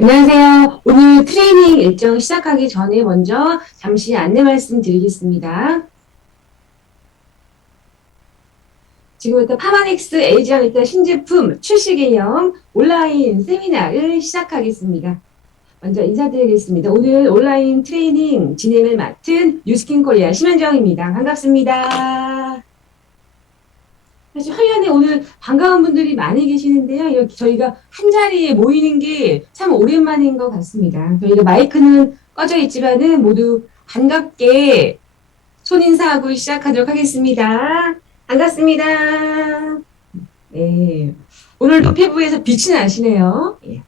안녕하세요. 오늘 트레이닝 일정 시작하기 전에 먼저 잠시 안내 말씀드리겠습니다. 지금부터 파마닉스 에이지언 신제품 출시 기념 온라인 세미나를 시작하겠습니다. 먼저 인사드리겠습니다. 오늘 온라인 트레이닝 진행을 맡은 뉴스킨 코리아 심현정입니다. 반갑습니다. 사실 화면에 오늘 반가운 분들이 많이 계시는데요. 이렇게 저희가 한 자리에 모이는 게 참 오랜만인 것 같습니다. 저희가 마이크는 꺼져 있지만은 모두 반갑게 손인사하고 시작하도록 하겠습니다. 반갑습니다. 네. 오늘도 페북에서 빛이 나시네요. 예.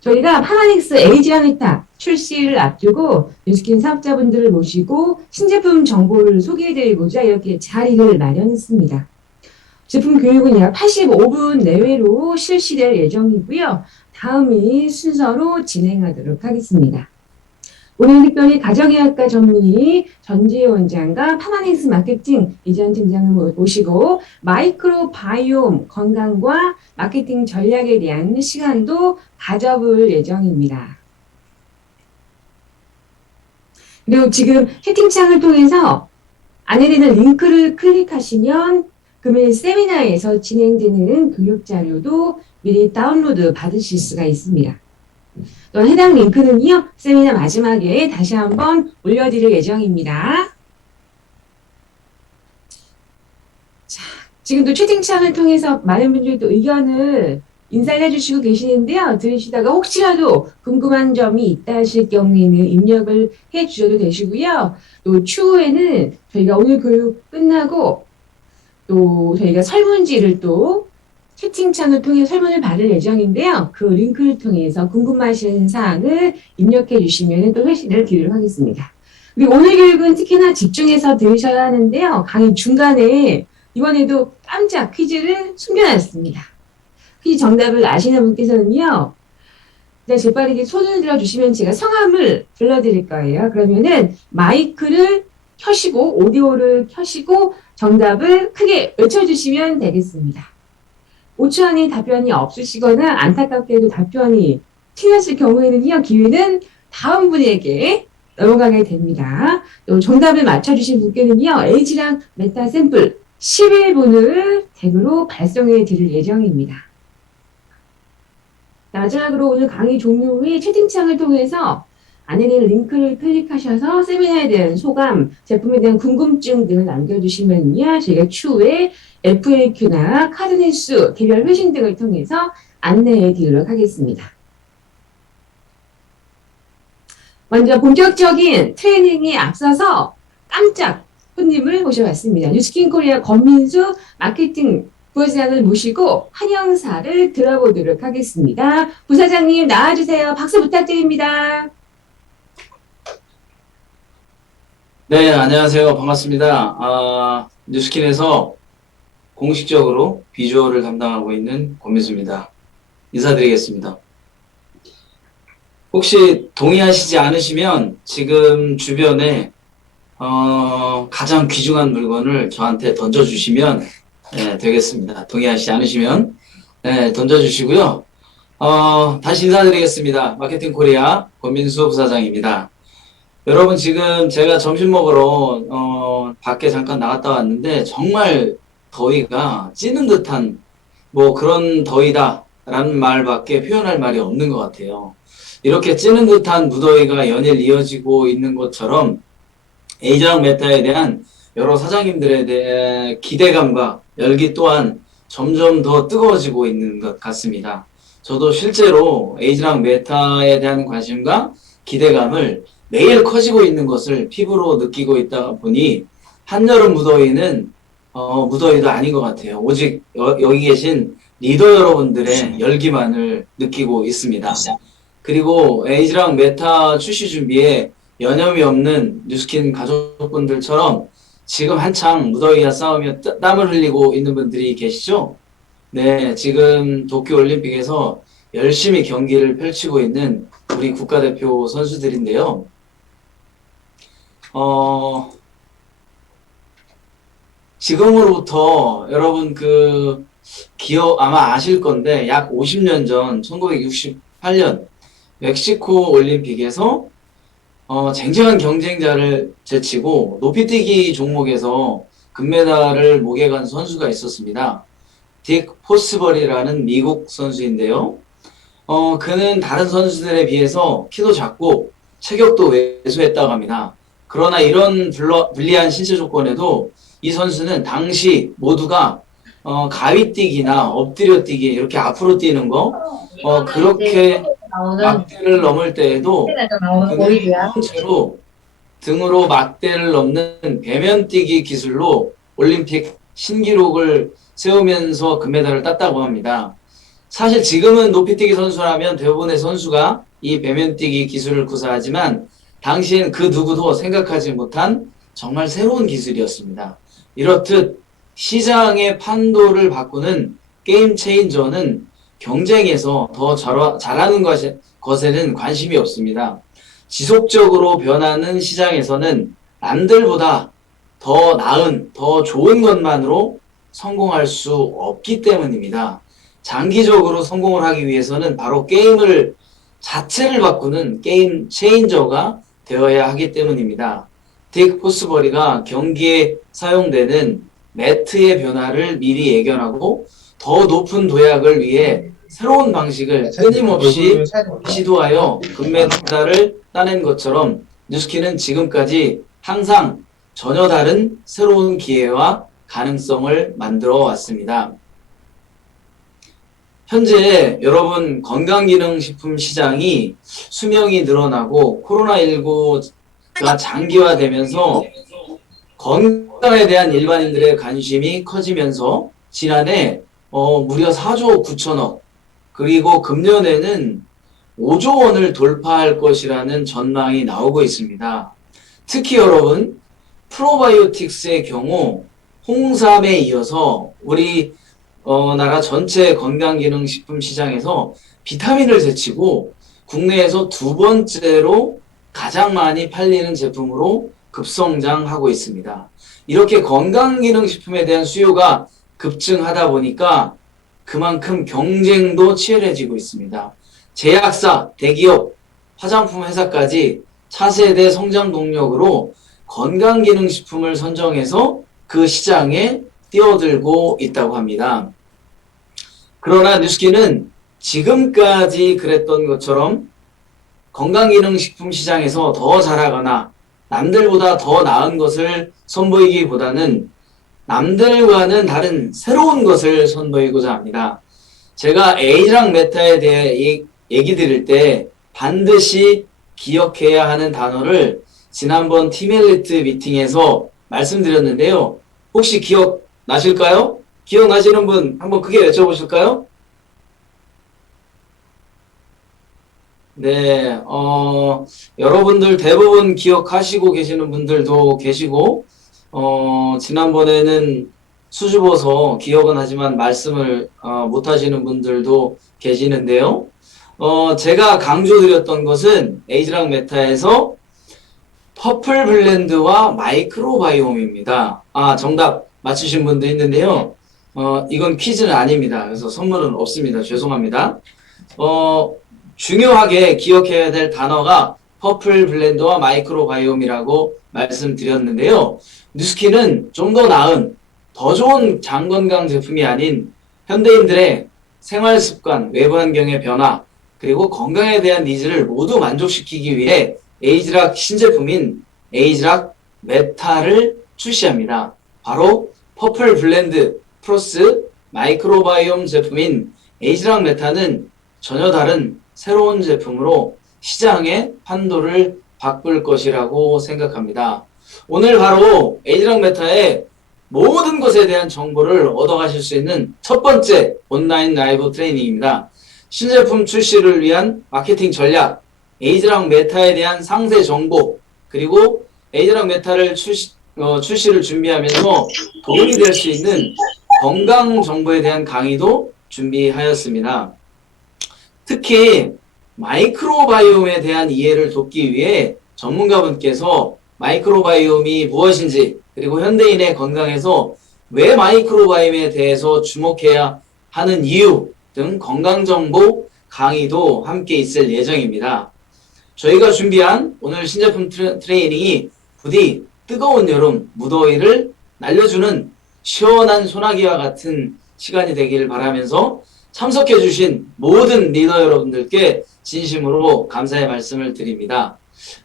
저희가 파마닉스 에이지아 메타 출시를 앞두고 뉴스킨 사업자분들을 모시고 신제품 정보를 소개해드리고자 이렇게 자리를 마련했습니다. 제품 교육은 약 85분 내외로 실시될 예정이고요. 다음이 순서로 진행하도록 하겠습니다. 오늘 특별히 가정의학과 전문의 전지혜 원장과 파마닉스 마케팅 이전 팀장을 모시고 마이크로바이옴 건강과 마케팅 전략에 대한 시간도 가져볼 예정입니다. 그리고 지금 채팅창을 통해서 안내되는 링크를 클릭하시면 금일 세미나에서 진행되는 교육 자료도 미리 다운로드 받으실 수가 있습니다. 또 해당 링크는요, 세미나 마지막에 다시 한번 올려드릴 예정입니다. 자, 지금도 채팅창을 통해서 많은 분들이 또 의견을 인사를 해주시고 계시는데요. 들으시다가 혹시라도 궁금한 점이 있다 하실 경우에는 입력을 해주셔도 되시고요. 또 추후에는 저희가 오늘 교육 끝나고 또 저희가 설문지를 또 채팅창을 통해 설문을 받을 예정인데요. 그 링크를 통해서 궁금하신 사항을 입력해 주시면 또 회신을 드리도록 하겠습니다. 그리고 오늘 교육은 특히나 집중해서 들으셔야 하는데요. 강의 중간에 이번에도 깜짝 퀴즈를 숨겨놨습니다. 퀴즈 정답을 아시는 분께서는요. 일단 재빠르게 손을 들어주시면 제가 성함을 불러드릴 거예요. 그러면은 마이크를 켜시고 오디오를 켜시고 정답을 크게 외쳐주시면 되겠습니다. 5초 안에 답변이 없으시거나 안타깝게도 답변이 틀렸을 경우에는요, 기회는 다음 분에게 넘어가게 됩니다. 또 정답을 맞춰주신 분께는요, 에이지랑 메타 샘플 11분을 댁으로 발송해 드릴 예정입니다. 마지막으로 오늘 강의 종료 후에 채팅창을 통해서 안내되는 링크를 클릭하셔서 세미나에 대한 소감, 제품에 대한 궁금증 등을 남겨주시면요. 저희가 추후에 FAQ나 카드 횟수, 개별 회신 등을 통해서 안내해 드리도록 하겠습니다. 먼저 본격적인 트레이닝에 앞서서 깜짝 손님을 모셔봤습니다. 뉴스킨 코리아 권민수 마케팅 부사장을 모시고 한영사를 들어보도록 하겠습니다. 부사장님 나와주세요. 박수 부탁드립니다. 네, 안녕하세요. 반갑습니다. 뉴스킨에서 공식적으로 비주얼을 담당하고 있는 권민수입니다. 인사드리겠습니다. 혹시 동의하시지 않으시면 지금 주변에 가장 귀중한 물건을 저한테 던져주시면 되겠습니다. 동의하시지 않으시면 던져주시고요. 다시 인사드리겠습니다. 마케팅 코리아 권민수 부사장입니다. 여러분 지금 제가 점심 먹으러 밖에 잠깐 나갔다 왔는데 정말 더위가 찌는 듯한 뭐 그런 더위다라는 말밖에 표현할 말이 없는 것 같아요. 이렇게 찌는 듯한 무더위가 연일 이어지고 있는 것처럼 에이지랑 메타에 대한 여러 사장님들에 대한 기대감과 열기 또한 점점 더 뜨거워지고 있는 것 같습니다. 저도 실제로 에이지랑 메타에 대한 관심과 기대감을 매일 커지고 있는 것을 피부로 느끼고 있다 보니 한여름 무더위는 무더위도 아닌 것 같아요. 오직 여기 계신 리더 여러분들의 열기만을 느끼고 있습니다. 그리고 에이지랑 메타 출시 준비에 여념이 없는 뉴스킨 가족분들처럼 지금 한창 무더위와 싸우며 땀을 흘리고 있는 분들이 계시죠? 네, 지금 도쿄올림픽에서 열심히 경기를 펼치고 있는 우리 국가대표 선수들인데요. 지금으로부터 여러분 기억 아마 아실 건데 약 50년 전 1968년 멕시코 올림픽에서 쟁쟁한 경쟁자를 제치고 높이뛰기 종목에서 금메달을 목에 간 선수가 있었습니다. 딕 포스버리라는 미국 선수인데요. 그는 다른 선수들에 비해서 키도 작고 체격도 왜소했다고 합니다. 그러나 이런 불리한 신체 조건에도 이 선수는 당시 모두가 가위뛰기나 엎드려뛰기 이렇게 앞으로 뛰는 거 그렇게 막대를 넘을 때에도 그는 채로 등으로 막대를 넘는 배면뛰기 기술로 올림픽 신기록을 세우면서 금메달을 땄다고 합니다. 사실 지금은 높이뛰기 선수라면 대부분의 선수가 이 배면뛰기 기술을 구사하지만 당시엔 그 누구도 생각하지 못한 정말 새로운 기술이었습니다. 이렇듯 시장의 판도를 바꾸는 게임 체인저는 경쟁에서 더 잘하는 것에는 관심이 없습니다. 지속적으로 변하는 시장에서는 남들보다 더 나은, 더 좋은 것만으로 성공할 수 없기 때문입니다. 장기적으로 성공을 하기 위해서는 바로 게임을 자체를 바꾸는 게임 체인저가 되어야 하기 때문입니다. 딕 포스버리가 경기에 사용되는 매트의 변화를 미리 예견하고 더 높은 도약을 위해 새로운 방식을 끊임없이 시도하여 금메달을 따낸 것처럼 뉴스키는 지금까지 항상 전혀 다른 새로운 기회와 가능성을 만들어 왔습니다. 현재 여러분 건강기능식품 시장이 수명이 늘어나고 코로나19가 장기화되면서 건강에 대한 일반인들의 관심이 커지면서 지난해 무려 4조 9천억 그리고 금년에는 5조 원을 돌파할 것이라는 전망이 나오고 있습니다. 특히 여러분 프로바이오틱스의 경우 홍삼에 이어서 우리 나라 전체 건강기능식품 시장에서 비타민을 제치고 국내에서 두 번째로 가장 많이 팔리는 제품으로 급성장하고 있습니다. 이렇게 건강기능식품에 대한 수요가 급증하다 보니까 그만큼 경쟁도 치열해지고 있습니다. 제약사, 대기업, 화장품 회사까지 차세대 성장 동력으로 건강기능식품을 선정해서 그 시장에 뛰어들고 있다고 합니다. 그러나 뉴스키는 지금까지 그랬던 것처럼 건강기능식품 시장에서 더 잘하거나 남들보다 더 나은 것을 선보이기보다는 남들과는 다른 새로운 것을 선보이고자 합니다. 제가 에이지랑 메타에 대해 얘기 드릴 때 반드시 기억해야 하는 단어를 지난번 팀엘리트 미팅에서 말씀드렸는데요. 혹시 기억나실까요? 기억나시는 분 한번 크게 외쳐보실까요? 네, 여러분들 대부분 기억하시고 계시는 분들도 계시고, 지난번에는 수줍어서 기억은 하지만 말씀을 못 하시는 분들도 계시는데요. 제가 강조드렸던 것은 에이지랑 메타에서 퍼플 블렌드와 마이크로바이옴입니다. 정답 맞추신 분도 있는데요. 이건 퀴즈는 아닙니다. 그래서 선물은 없습니다. 죄송합니다. 중요하게 기억해야 될 단어가 퍼플 블렌드와 마이크로바이옴이라고 말씀드렸는데요. 뉴스키는 좀 더 나은, 더 좋은 장건강 제품이 아닌 현대인들의 생활습관, 외부 환경의 변화, 그리고 건강에 대한 니즈를 모두 만족시키기 위해 에이지락 신제품인 에이지락 메타를 출시합니다. 바로 퍼플 블렌드 플러스 마이크로바이옴 제품인 에이지락 메타는 전혀 다른 새로운 제품으로 시장의 판도를 바꿀 것이라고 생각합니다. 오늘 바로 에이지락 메타의 모든 것에 대한 정보를 얻어가실 수 있는 첫 번째 온라인 라이브 트레이닝입니다. 신제품 출시를 위한 마케팅 전략, 에이지락 메타에 대한 상세 정보, 그리고 에이지락 메타를 출시를 준비하면서 도움이 될 수 있는 건강 정보에 대한 강의도 준비하였습니다. 특히 마이크로바이옴에 대한 이해를 돕기 위해 전문가분께서 마이크로바이옴이 무엇인지, 그리고 현대인의 건강에서 왜 마이크로바이옴에 대해서 주목해야 하는 이유 등 건강정보 강의도 함께 있을 예정입니다. 저희가 준비한 오늘 신제품 트레이닝이 부디 뜨거운 여름 무더위를 날려주는 시원한 소나기와 같은 시간이 되길 바라면서 참석해주신 모든 리더 여러분들께 진심으로 감사의 말씀을 드립니다.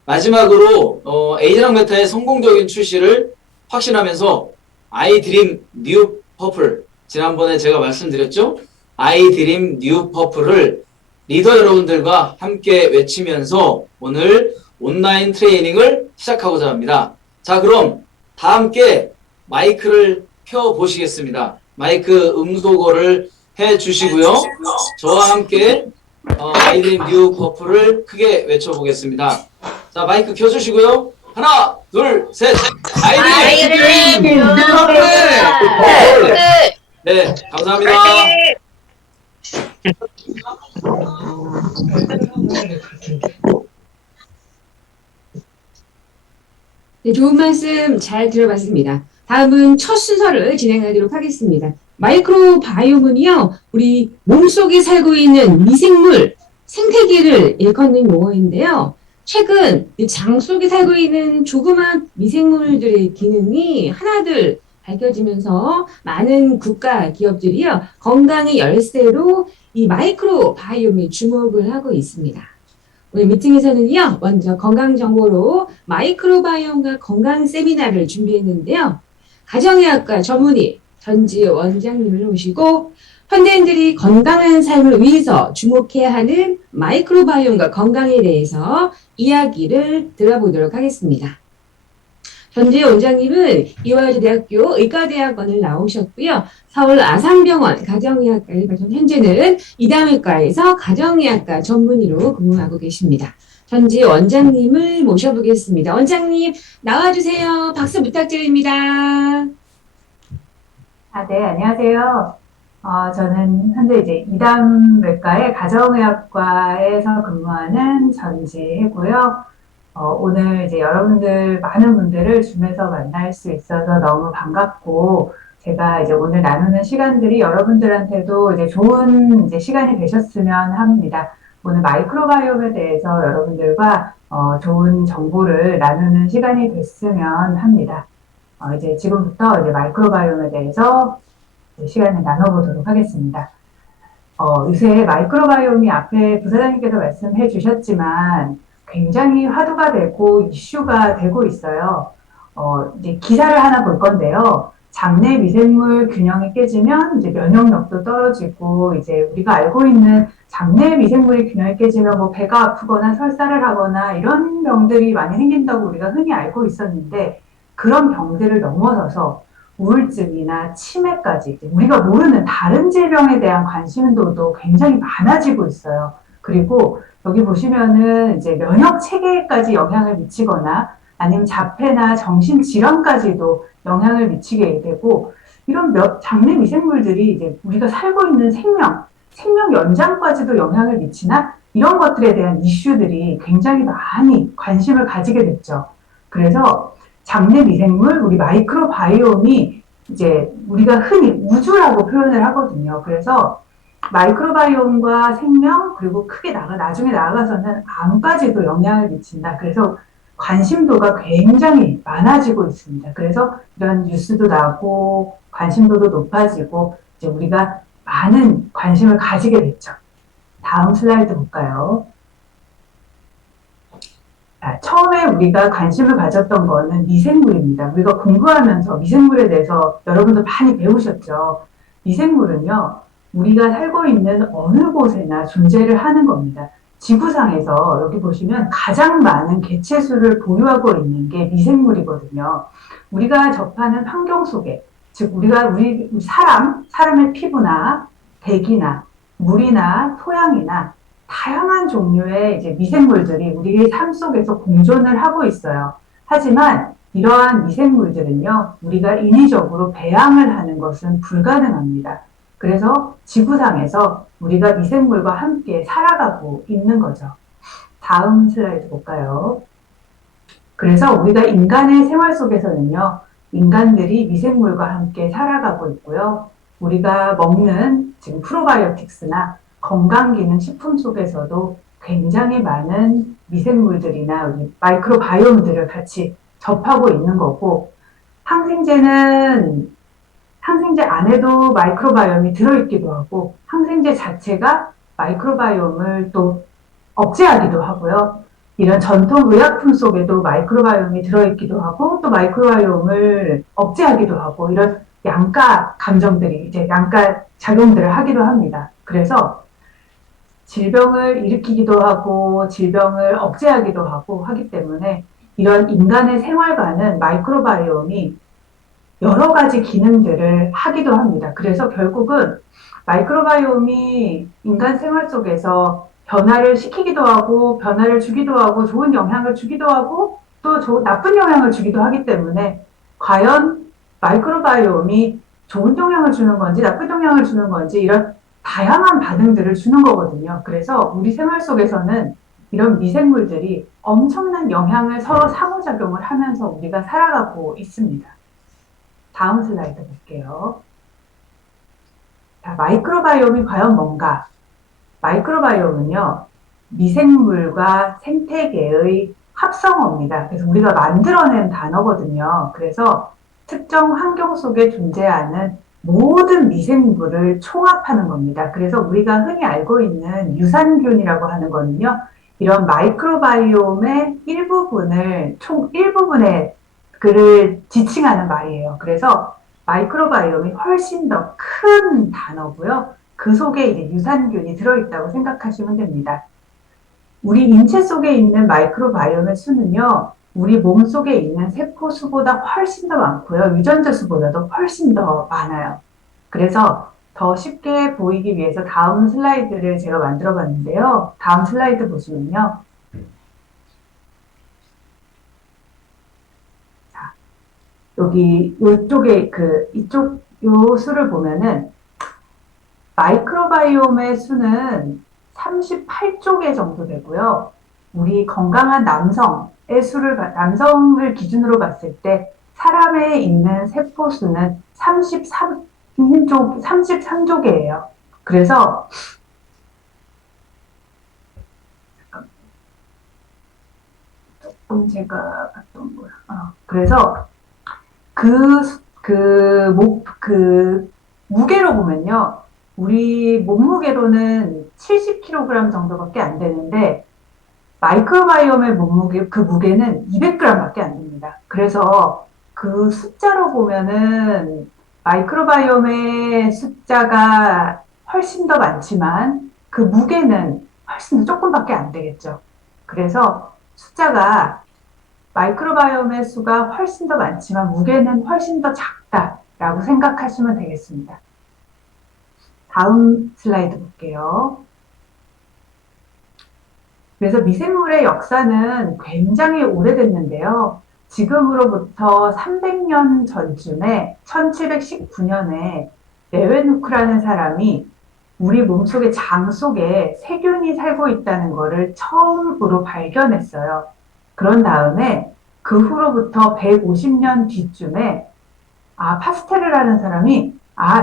마지막으로 에이즈랑 메타의 성공적인 출시를 확신하면서 I Dream New Purple, 지난번에 제가 말씀드렸죠? I Dream New Purple을 리더 여러분들과 함께 외치면서 오늘 온라인 트레이닝을 시작하고자 합니다. 자, 그럼 다 함께 마이크를 켜보시겠습니다. 마이크 음소거를 해주시고요. 저와 함께 I Dream New Purple을 크게 외쳐보겠습니다. 자, 마이크 켜주시고요. 하나, 둘, 셋. I Dream New Purple. 네, 감사합니다. 네, 좋은 말씀 잘 들어봤습니다. 다음은 첫 순서를 진행하도록 하겠습니다. 마이크로바이옴은요, 우리 몸속에 살고 있는 미생물, 생태계를 일컫는 용어인데요. 최근 장 속에 살고 있는 조그만 미생물들의 기능이 하나둘 밝혀지면서 많은 국가 기업들이요, 건강의 열쇠로 이 마이크로바이옴에 주목을 하고 있습니다. 오늘 미팅에서는요, 먼저 건강 정보로 마이크로바이옴과 건강 세미나를 준비했는데요. 가정의학과 전문의 전지혜 원장님을 모시고 현대인들이 건강한 삶을 위해서 주목해야 하는 마이크로바이옴과 건강에 대해서 이야기를 들어보도록 하겠습니다. 전지혜 원장님은 이화여자대학교 의과대학원을 나오셨고요. 서울 아산병원 가정의학과를 가신 현재는 이담의과에서 가정의학과 전문의로 근무하고 계십니다. 전지혜 원장님을 모셔보겠습니다. 원장님 나와주세요. 박수 부탁드립니다. 네, 안녕하세요. 저는 현재 이제 이담외과의 가정의학과에서 근무하는 전지혜고요. 오늘 이제 여러분들, 많은 분들을 줌에서 만날 수 있어서 너무 반갑고, 제가 이제 오늘 나누는 시간들이 여러분들한테도 이제 좋은 이제 시간이 되셨으면 합니다. 오늘 마이크로바이옴에 대해서 여러분들과 좋은 정보를 나누는 시간이 됐으면 합니다. 이제 지금부터 이제 마이크로바이옴에 대해서 이제 시간을 나눠보도록 하겠습니다. 요새 마이크로바이옴이 앞에 부사장님께서 말씀해 주셨지만 굉장히 화두가 되고 이슈가 되고 있어요. 이제 기사를 하나 볼 건데요. 장내 미생물 균형이 깨지면 이제 면역력도 떨어지고, 이제 우리가 알고 있는 장내 미생물이 균형이 깨지면 뭐 배가 아프거나 설사를 하거나 이런 병들이 많이 생긴다고 우리가 흔히 알고 있었는데, 그런 병들을 넘어서서 우울증이나 치매까지 우리가 모르는 다른 질병에 대한 관심도도 굉장히 많아지고 있어요. 그리고 여기 보시면은 이제 면역 체계까지 영향을 미치거나 아니면 자폐나 정신질환까지도 영향을 미치게 되고, 이런 장내 미생물들이 이제 우리가 살고 있는 생명 연장까지도 영향을 미치나, 이런 것들에 대한 이슈들이 굉장히 많이 관심을 가지게 됐죠. 그래서 장내 미생물, 우리 마이크로바이옴이 이제 우리가 흔히 우주라고 표현을 하거든요. 그래서 마이크로바이옴과 생명, 그리고 크게 나중에 나아가서는 암까지도 영향을 미친다. 그래서 관심도가 굉장히 많아지고 있습니다. 그래서 이런 뉴스도 나고 관심도도 높아지고 이제 우리가 많은 관심을 가지게 됐죠. 다음 슬라이드 볼까요? 처음에 우리가 관심을 가졌던 거는 미생물입니다. 우리가 공부하면서 미생물에 대해서 여러분도 많이 배우셨죠. 미생물은요, 우리가 살고 있는 어느 곳에나 존재를 하는 겁니다. 지구상에서 여기 보시면 가장 많은 개체수를 보유하고 있는 게 미생물이거든요. 우리가 접하는 환경 속에, 즉 우리 사람의 피부나 대기나 물이나 토양이나 다양한 종류의 이제 미생물들이 우리의 삶 속에서 공존을 하고 있어요. 하지만 이러한 미생물들은요, 우리가 인위적으로 배양을 하는 것은 불가능합니다. 그래서 지구상에서 우리가 미생물과 함께 살아가고 있는 거죠. 다음 슬라이드 볼까요? 그래서 우리가 인간의 생활 속에서는요, 인간들이 미생물과 함께 살아가고 있고요. 우리가 먹는 지금 프로바이오틱스나 건강기능 식품 속에서도 굉장히 많은 미생물들이나 우리 마이크로바이옴들을 같이 접하고 있는 거고, 항생제는 항생제 안에도 마이크로바이옴이 들어있기도 하고, 항생제 자체가 마이크로바이옴을 또 억제하기도 하고요. 이런 전통 의약품 속에도 마이크로바이옴이 들어있기도 하고, 또 마이크로바이옴을 억제하기도 하고, 이런 양가 감정들이 이제 양가 작용들을 하기도 합니다. 그래서 질병을 일으키기도 하고, 질병을 억제하기도 하고 하기 때문에 이런 인간의 생활과는 마이크로바이옴이 여러 가지 기능들을 하기도 합니다. 그래서 결국은 마이크로바이옴이 인간 생활 속에서 변화를 시키기도 하고, 변화를 주기도 하고, 좋은 영향을 주기도 하고, 또 나쁜 영향을 주기도 하기 때문에 과연 마이크로바이옴이 좋은 영향을 주는 건지, 나쁜 영향을 주는 건지, 이런 다양한 반응들을 주는 거거든요. 그래서 우리 생활 속에서는 이런 미생물들이 엄청난 영향을 서로 상호작용을 하면서 우리가 살아가고 있습니다. 다음 슬라이드 볼게요. 자, 마이크로바이옴이 과연 뭔가? 마이크로바이옴은요, 미생물과 생태계의 합성어입니다. 그래서 우리가 만들어낸 단어거든요. 그래서 특정 환경 속에 존재하는 모든 미생물을 총합하는 겁니다. 그래서 우리가 흔히 알고 있는 유산균이라고 하는 거는요, 이런 마이크로바이옴의 일부분의 그를 지칭하는 말이에요. 그래서 마이크로바이옴이 훨씬 더 큰 단어고요. 그 속에 이제 유산균이 들어있다고 생각하시면 됩니다. 우리 인체 속에 있는 마이크로바이옴의 수는요, 우리 몸 속에 있는 세포 수보다 훨씬 더 많고요. 유전자 수보다도 훨씬 더 많아요. 그래서 더 쉽게 보이기 위해서 다음 슬라이드를 제가 만들어 봤는데요. 다음 슬라이드 보시면요. 자, 여기 이쪽에 이쪽 요 수를 보면은 마이크로바이옴의 수는 38조 개 정도 되고요. 우리 건강한 남성을 기준으로 봤을 때 사람에 있는 세포 수는 33조 개예요. 그래서 조금 제가 봤던 거야. 그래서 그 무게로 보면요. 우리 몸무게로는 70kg 정도밖에 안 되는데, 마이크로바이옴의 무게는 200g밖에 안 됩니다. 그래서 그 숫자로 보면은 마이크로바이옴의 숫자가 훨씬 더 많지만, 그 무게는 훨씬 더 조금밖에 안 되겠죠. 그래서 마이크로바이옴의 수가 훨씬 더 많지만 무게는 훨씬 더 작다라고 생각하시면 되겠습니다. 다음 슬라이드 볼게요. 그래서 미생물의 역사는 굉장히 오래됐는데요. 지금으로부터 300년 전쯤에 1719년에 레웬후크라는 사람이 우리 몸속의 장 속에 세균이 살고 있다는 것을 처음으로 발견했어요. 그런 다음에 그 후로부터 150년 뒤쯤에 파스테르라는 사람이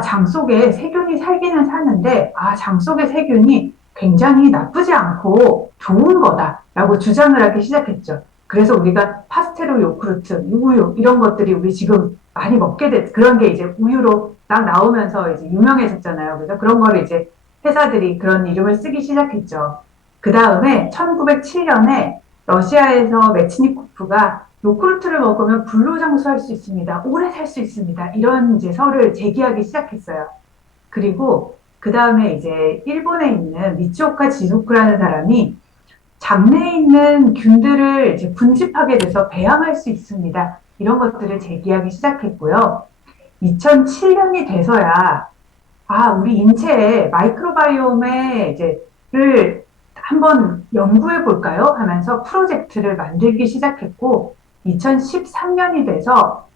장 속에 세균이 살기는 사는데 장 속의 세균이 굉장히 나쁘지 않고 좋은 거다라고 주장을 하기 시작했죠. 그래서 우리가 파스테르 요구르트, 우유 이런 것들이 우리 지금 많이 먹게 됐 그런 게 이제 우유로 딱 나오면서 이제 유명해졌잖아요. 그래서 그런 거를 이제 회사들이 그런 이름을 쓰기 시작했죠. 그 다음에 1907년에 러시아에서 메치니코프가 요구르트를 먹으면 불로장수할 수 있습니다. 오래 살 수 있습니다. 이런 이제 설을 제기하기 시작했어요. 그리고 그 다음에 이제 일본에 있는 미치오카 지소쿠라는 사람이 장내에 있는 균들을 이제 분집하게 돼서 배양할 수 있습니다. 이런 것들을 제기하기 시작했고요. 2007년이 돼서야 우리 인체의 마이크로바이옴의 를 한번 연구해 볼까요? 하면서 프로젝트를 만들기 시작했고 2013년이 돼서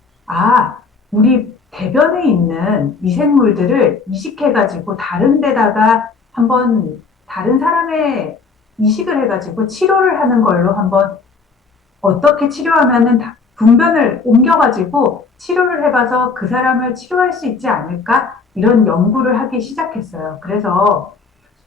우리 대변에 있는 미생물들을 이식해가지고 다른 데다가 한번 다른 사람의 이식을 해가지고 치료를 하는 걸로 한번 어떻게 치료하면은 분변을 옮겨가지고 치료를 해봐서 그 사람을 치료할 수 있지 않을까? 이런 연구를 하기 시작했어요. 그래서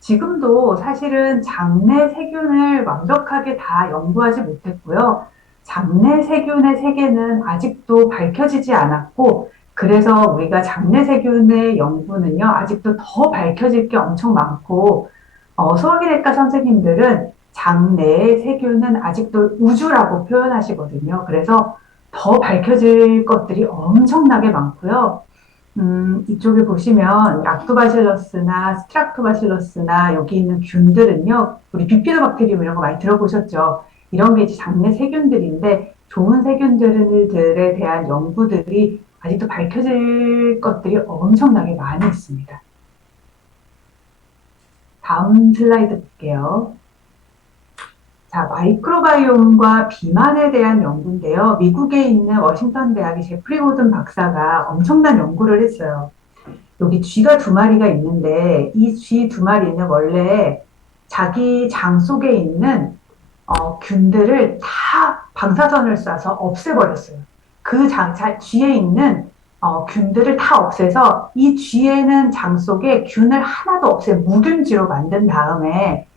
지금도 사실은 장내 세균을 완벽하게 다 연구하지 못했고요. 장내 세균의 세계는 아직도 밝혀지지 않았고, 그래서 우리가 장내 세균의 연구는요, 아직도 더 밝혀질 게 엄청 많고, 소화기내과 선생님들은 장내의 세균은 아직도 우주라고 표현하시거든요. 그래서 더 밝혀질 것들이 엄청나게 많고요. 이쪽에 보시면 락토바실러스나 스트락토바실러스나 여기 있는 균들은요, 우리 비피도박테리움 이런 거 많이 들어보셨죠? 이런 게 이제 장내 세균들인데 좋은 세균들에 대한 연구들이 아직도 밝혀질 것들이 엄청나게 많이 있습니다. 다음 슬라이드 볼게요. 자, 마이크로바이옴과 비만에 대한 연구인데요. 미국에 있는 워싱턴 대학의 제프리 고든 박사가 엄청난 연구를 했어요. 여기 쥐가 두 마리가 있는데 이 쥐 두 마리는 원래 자기 장 속에 있는 균들을 다 방사선을 쏴서 없애버렸어요. 그 쥐에 있는 균들을 다 없애서 이 쥐에는 장 속에 균을 하나도 없애 무균쥐로 만든 다음에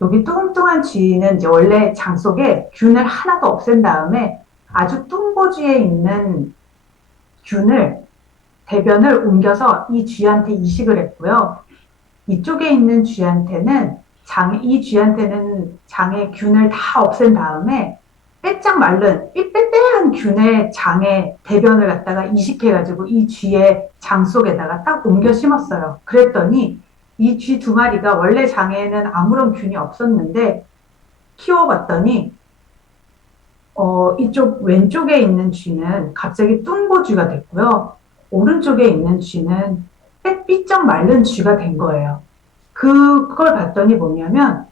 여기 뚱뚱한 쥐는 이제 원래 장 속에 균을 하나도 없앤 다음에 아주 뚱보쥐에 있는 균을 대변을 옮겨서 이 쥐한테 이식을 했고요. 이쪽에 있는 쥐한테는 이 쥐한테는 장에 균을 다 없앤 다음에 빼짝 마른 이 빼빼한 균의 장에 대변을 갖다가 이식해가지고 이 쥐의 장 속에다가 딱 옮겨 심었어요. 그랬더니 이 쥐 두 마리가 원래 장에는 아무런 균이 없었는데 키워봤더니 이쪽 왼쪽에 있는 쥐는 갑자기 뚱보쥐가 됐고요. 오른쪽에 있는 쥐는 삐쩍 마른 쥐가 된 거예요. 그걸 봤더니 뭐냐면,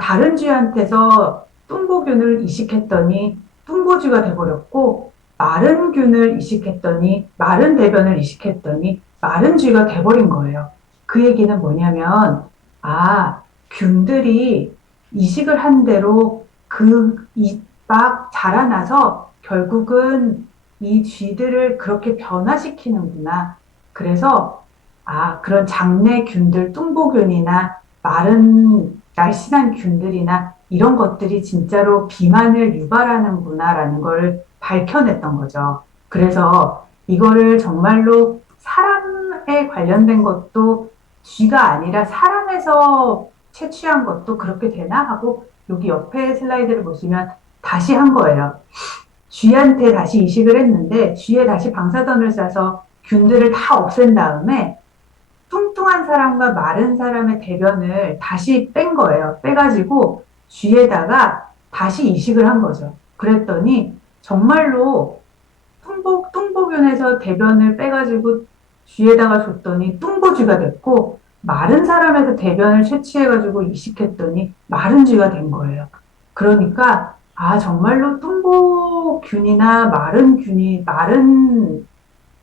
다른 쥐한테서 뚱보균을 이식했더니 뚱보쥐가 돼버렸고, 마른 균을 이식했더니, 마른 대변을 이식했더니, 마른 쥐가 돼버린 거예요. 그 얘기는 뭐냐면, 균들이 이식을 한 대로 막 자라나서 결국은 이 쥐들을 그렇게 변화시키는구나. 그래서 그런 장내 균들, 뚱보균이나 마른 날씬한 균들이나 이런 것들이 진짜로 비만을 유발하는구나라는 걸 밝혀냈던 거죠. 그래서 이거를 정말로 사람에 관련된 것도 쥐가 아니라 사람에서 채취한 것도 그렇게 되나 하고 여기 옆에 슬라이드를 보시면 다시 한 거예요. 쥐한테 다시 이식을 했는데 쥐에 다시 방사선을 쏴서 균들을 다 없앤 다음에 뚱뚱한 사람과 마른 사람의 대변을 다시 뺀 거예요. 빼가지고 쥐에다가 다시 이식을 한 거죠. 그랬더니 정말로 뚱보균에서 대변을 빼가지고 쥐에다가 줬더니 뚱보쥐가 됐고 마른 사람에서 대변을 채취해가지고 이식했더니 마른 쥐가 된 거예요. 그러니까 정말로 뚱보균이나 마른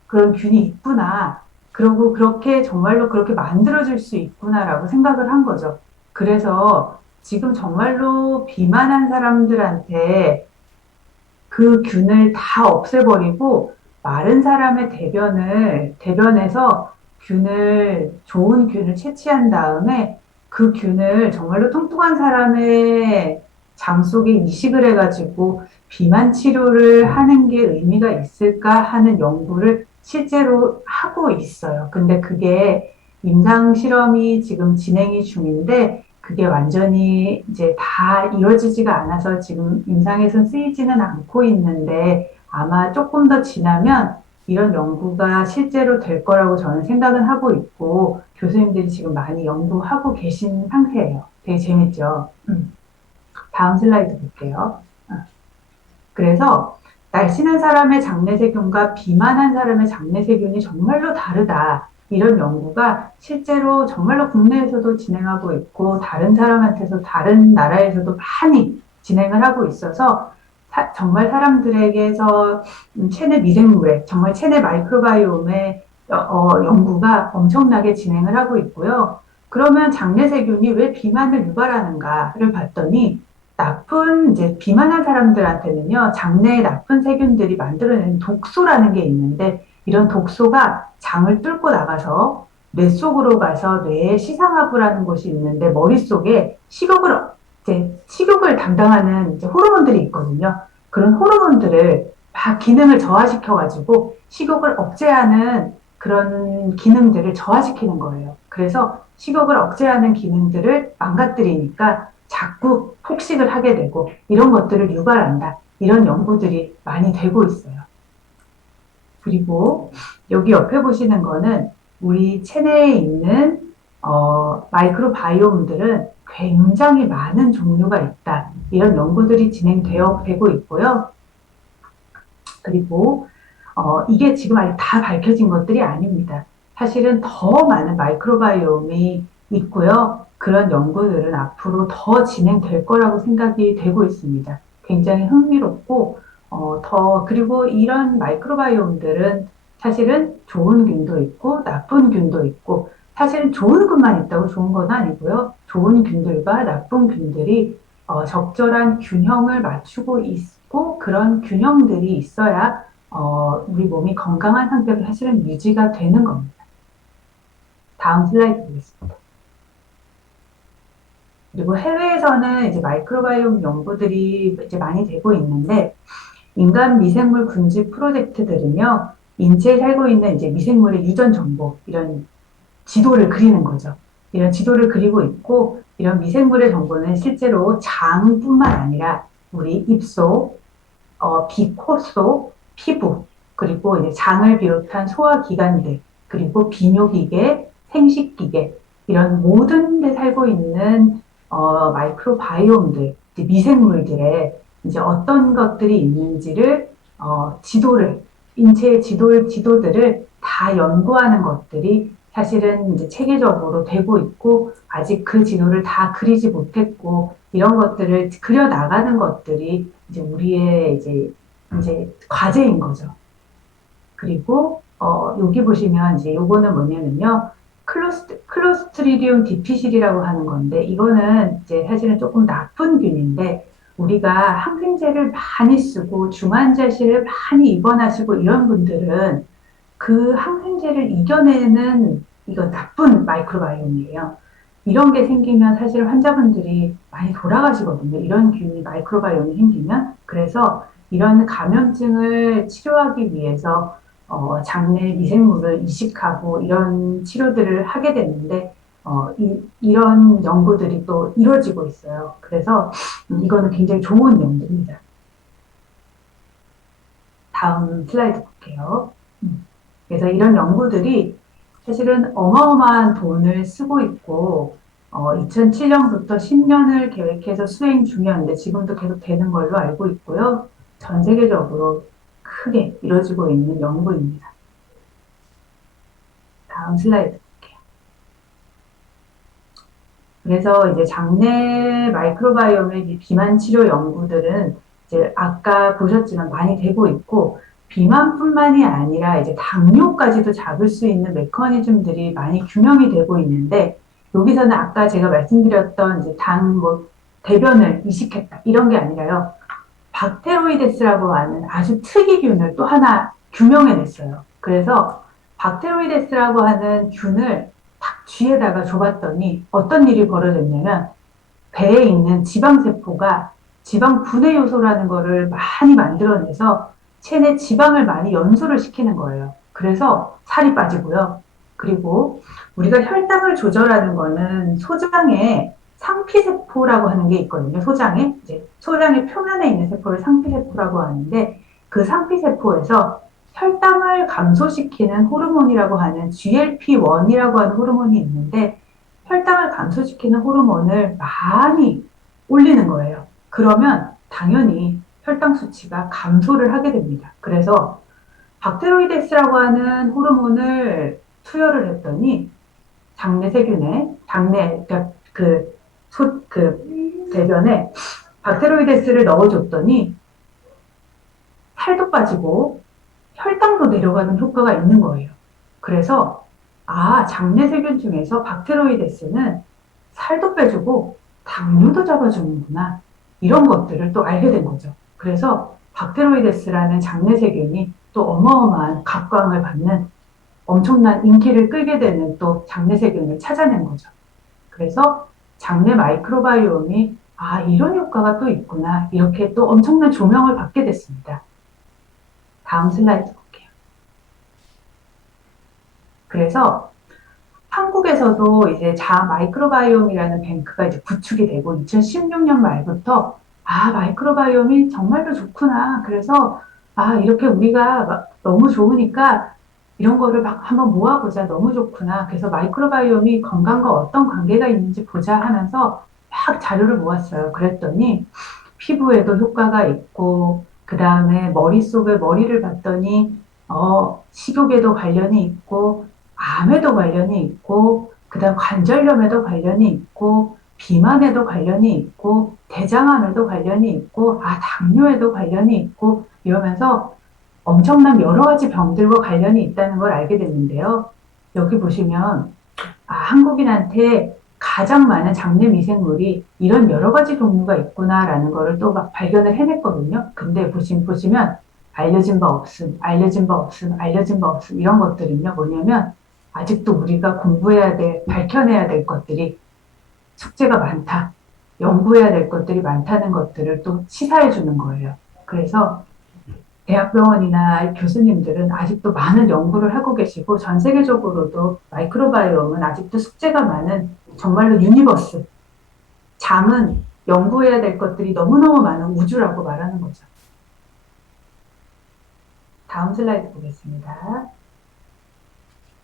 그런 균이 있구나. 그리고 그렇게 정말로 그렇게 만들어질 수 있구나라고 생각을 한 거죠. 그래서 지금 정말로 비만한 사람들한테 그 균을 다 없애버리고 마른 사람의 대변에서 좋은 균을 채취한 다음에 그 균을 정말로 뚱뚱한 사람의 장 속에 이식을 해가지고 비만 치료를 하는 게 의미가 있을까 하는 연구를 실제로 하고 있어요. 근데 그게 임상 실험이 지금 진행이 중인데 그게 완전히 이제 다 이루어지지가 않아서 지금 임상에서 쓰이지는 않고 있는데 아마 조금 더 지나면 이런 연구가 실제로 될 거라고 저는 생각은 하고 있고 교수님들이 지금 많이 연구하고 계신 상태예요. 되게 재밌죠? 다음 슬라이드 볼게요. 그래서 날씬한 사람의 장내세균과 비만한 사람의 장내세균이 정말로 다르다. 이런 연구가 실제로 정말로 국내에서도 진행하고 있고 다른 사람한테서 다른 나라에서도 많이 진행을 하고 있어서 정말 사람들에게서 체내 미생물에 정말 체내 마이크로바이옴의 연구가 엄청나게 진행을 하고 있고요. 그러면 장내세균이 왜 비만을 유발하는가를 봤더니 이제 비만한 사람들한테는요, 장내에 나쁜 세균들이 만들어내는 독소라는 게 있는데, 이런 독소가 장을 뚫고 나가서 뇌 속으로 가서 뇌의 시상하부라는 곳이 있는데 머릿속에 식욕을 담당하는 이제 호르몬들이 있거든요. 그런 호르몬들을 막 기능을 저하시켜가지고 식욕을 억제하는 그런 기능들을 저하시키는 거예요. 그래서 식욕을 억제하는 기능들을 망가뜨리니까 자꾸 폭식을 하게 되고 이런 것들을 유발한다. 이런 연구들이 많이 되고 있어요. 그리고 여기 옆에 보시는 거는 우리 체내에 있는 마이크로바이옴들은 굉장히 많은 종류가 있다. 이런 연구들이 되고 있고요. 그리고 이게 지금 아직 다 밝혀진 것들이 아닙니다. 사실은 더 많은 마이크로바이옴이 있고요. 그런 연구들은 앞으로 더 진행될 거라고 생각이 되고 있습니다. 굉장히 흥미롭고 그리고 이런 마이크로바이옴들은 사실은 좋은 균도 있고 나쁜 균도 있고 사실은 좋은 균만 있다고 좋은 건 아니고요. 좋은 균들과 나쁜 균들이 적절한 균형을 맞추고 있고 그런 균형들이 있어야 우리 몸이 건강한 상태로 사실은 유지가 되는 겁니다. 다음 슬라이드 보겠습니다. 그리고 해외에서는 이제 마이크로바이옴 연구들이 이제 많이 되고 있는데 인간 미생물 군집 프로젝트들은요, 인체에 살고 있는 이제 미생물의 유전 정보, 이런 지도를 그리는 거죠. 이런 지도를 그리고 있고, 이런 미생물의 정보는 실제로 장뿐만 아니라 우리 입속, 비, 코 속, 피부, 그리고 이제 장을 비롯한 소화기관들, 그리고 비뇨기계, 생식기계, 이런 모든 데 살고 있는 마이크로바이옴들, 미생물들의 이제 어떤 것들이 있는지를 인체의 지도들을 다 연구하는 것들이 사실은 이제 체계적으로 되고 있고 아직 그 지도를 다 그리지 못했고 이런 것들을 그려 나가는 것들이 이제 우리의 이제 과제인 거죠. 그리고 여기 보시면 이제 요거는 뭐냐면요. 클로스트리디움 디피실이라고 하는 건데 이거는 이제 사실은 조금 나쁜 균인데 우리가 항생제를 많이 쓰고 중환자실을 많이 입원하시고 이런 분들은 그 항생제를 이겨내는 이거 나쁜 마이크로바이옴이에요. 이런 게 생기면 사실 환자분들이 많이 돌아가시거든요. 이런 균이 마이크로바이옴이 생기면. 그래서 이런 감염증을 치료하기 위해서 장내 미생물을 이식하고 이런 치료들을 하게 됐는데 이런 연구들이 또 이루어지고 있어요. 그래서 이거는 굉장히 좋은 연구입니다. 다음 슬라이드 볼게요. 그래서 이런 연구들이 사실은 어마어마한 돈을 쓰고 있고 2007년부터 10년을 계획해서 수행 중이었는데 지금도 계속 되는 걸로 알고 있고요. 전 세계적으로 크게 이루어지고 있는 연구입니다. 다음 슬라이드 볼게요. 그래서 이제 장내 마이크로바이옴의 비만 치료 연구들은 이제 아까 보셨지만 많이 되고 있고 비만뿐만이 아니라 이제 당뇨까지도 잡을 수 있는 메커니즘들이 많이 규명이 되고 있는데 여기서는 아까 제가 말씀드렸던 이제 대변을 이식했다 이런 게 아니라요. 박테로이데스라고 하는 아주 특이균을 또 하나 규명해냈어요. 그래서 박테로이데스라고 하는 균을 딱 쥐에다가 줘봤더니 어떤 일이 벌어졌냐면 배에 있는 지방세포가 지방 분해 요소라는 거를 많이 만들어내서 체내 지방을 많이 연소를 시키는 거예요. 그래서 살이 빠지고요. 그리고 우리가 혈당을 조절하는 거는 소장에 상피세포라고 하는 게 있거든요. 소장의 표면에 있는 세포를 상피세포라고 하는데 그 상피세포에서 혈당을 감소시키는 호르몬이라고 하는 GLP-1이라고 하는 호르몬이 있는데 혈당을 감소시키는 호르몬을 많이 올리는 거예요. 그러면 당연히 혈당 수치가 감소를 하게 됩니다. 그래서 박테로이데스라고 하는 호르몬을 투여를 했더니 그러니까 대변에 박테로이데스를 넣어줬더니 살도 빠지고 혈당도 내려가는 효과가 있는 거예요. 그래서 장내 세균 중에서 박테로이데스는 살도 빼주고 당뇨도 잡아주는구나. 이런 것들을 또 알게 된 거죠. 그래서 박테로이데스라는 장내 세균이 또 어마어마한 각광을 받는 엄청난 인기를 끌게 되는 또 장내 세균을 찾아낸 거죠. 그래서 장내 마이크로바이옴이 이런 효과가 또 있구나. 이렇게 또 엄청난 조명을 받게 됐습니다. 다음 슬라이드 볼게요. 그래서 한국에서도 이제 자 마이크로바이옴이라는 뱅크가 이제 구축이 되고 2016년 말부터 마이크로바이옴이 정말로 좋구나. 그래서 이렇게 우리가 너무 좋으니까 이런 거를 막 한번 모아보자. 너무 좋구나. 그래서 마이크로바이옴이 건강과 어떤 관계가 있는지 보자 하면서 막 자료를 모았어요. 그랬더니 피부에도 효과가 있고 그 다음에 머릿속에 머리를 봤더니 식욕에도 관련이 있고 암에도 관련이 있고 그다음 관절염에도 관련이 있고 비만에도 관련이 있고 대장암에도 관련이 있고 당뇨에도 관련이 있고 이러면서 엄청난 여러 가지 병들과 관련이 있다는 걸 알게 됐는데요. 여기 보시면 한국인한테 가장 많은 장내 미생물이 이런 여러 가지 종류가 있구나라는 거를 또 막 발견을 해냈거든요. 근데 보시면 알려진 바 없음, 알려진 바 없음, 알려진 바 없음 이런 것들은요 뭐냐면 아직도 우리가 공부해야 될, 밝혀내야 될 것들이 숙제가 많다. 연구해야 될 것들이 많다는 것들을 또 시사해 주는 거예요. 그래서 대학병원이나 교수님들은 아직도 많은 연구를 하고 계시고 전 세계적으로도 마이크로바이옴은 아직도 숙제가 많은 정말로 유니버스, 장은 연구해야 될 것들이 너무너무 많은 우주라고 말하는 거죠. 다음 슬라이드 보겠습니다.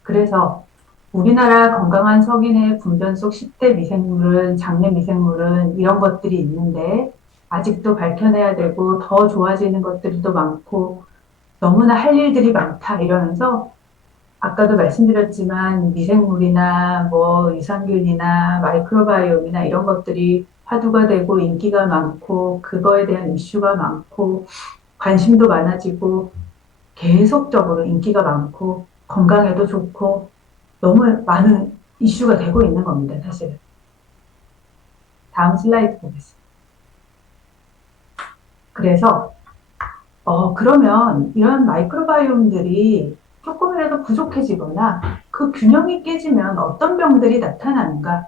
그래서 우리나라 건강한 성인의 분변 속 10대 미생물은, 장내 미생물은 이런 것들이 있는데 아직도 밝혀내야 되고 더 좋아지는 것들이 또 많고 너무나 할 일들이 많다 이러면서 아까도 말씀드렸지만 미생물이나 뭐 유산균이나 마이크로바이옴이나 이런 것들이 화두가 되고 인기가 많고 그거에 대한 이슈가 많고 관심도 많아지고 계속적으로 인기가 많고 건강에도 좋고 너무 많은 이슈가 되고 있는 겁니다, 사실은. 다음 슬라이드 보겠습니다. 그래서 그러면 이런 마이크로바이옴들이 조금이라도 부족해지거나 그 균형이 깨지면 어떤 병들이 나타나는가?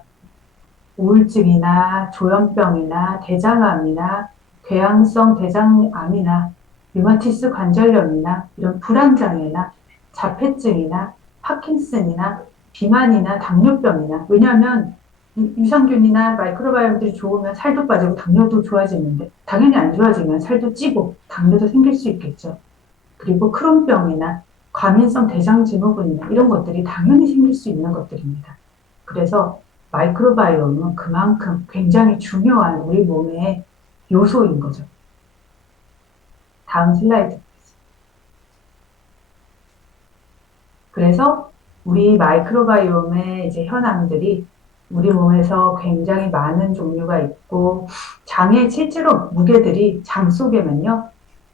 우울증이나 조현병이나 대장암이나 궤양성 대장암이나 류마티스 관절염이나 이런 불안장애나 자폐증이나 파킨슨이나 비만이나 당뇨병이나 왜냐하면 유산균이나 마이크로바이옴들이 좋으면 살도 빠지고 당뇨도 좋아지는데 당연히 안 좋아지면 살도 찌고 당뇨도 생길 수 있겠죠. 그리고 크론병이나 과민성 대장증후군이나 이런 것들이 당연히 생길 수 있는 것들입니다. 그래서 마이크로바이옴은 그만큼 굉장히 중요한 우리 몸의 요소인 거죠. 다음 슬라이드. 그래서 우리 마이크로바이옴의 이제 현황들이 우리 몸에서 굉장히 많은 종류가 있고 장의 실제로 무게들이 장 속에면요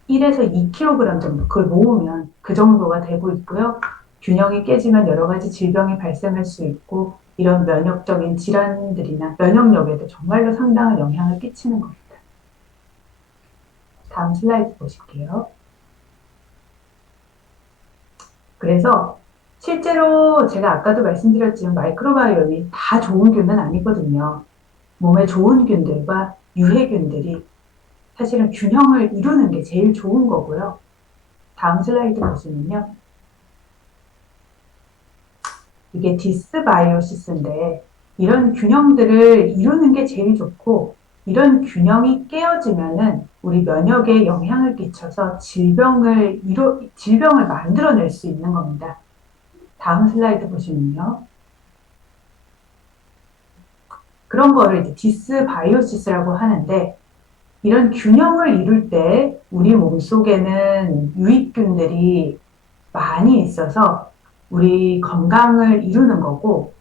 1에서 2kg 정도 그걸 모으면 그 정도가 되고 있고요. 균형이 깨지면 여러 가지 질병이 발생할 수 있고 이런 면역적인 질환들이나 면역력에도 정말로 상당한 영향을 끼치는 겁니다. 다음 슬라이드 보실게요. 그래서 실제로 제가 아까도 말씀드렸지만 마이크로바이옴이 다 좋은 균은 아니거든요. 몸에 좋은 균들과 유해균들이 사실은 균형을 이루는 게 제일 좋은 거고요. 다음 슬라이드 보시면요. 이게 디스바이오시스인데 이런 균형들을 이루는 게 제일 좋고 이런 균형이 깨어지면은 우리 면역에 영향을 끼쳐서 질병을 만들어낼 수 있는 겁니다. 다음 슬라이드 보시면요. 그런 거를 이제 디스바이오시스라고 하는데 이런 균형을 이룰 때 우리 몸속에는 유익균들이 많이 있어서 우리 건강을 이루는 거고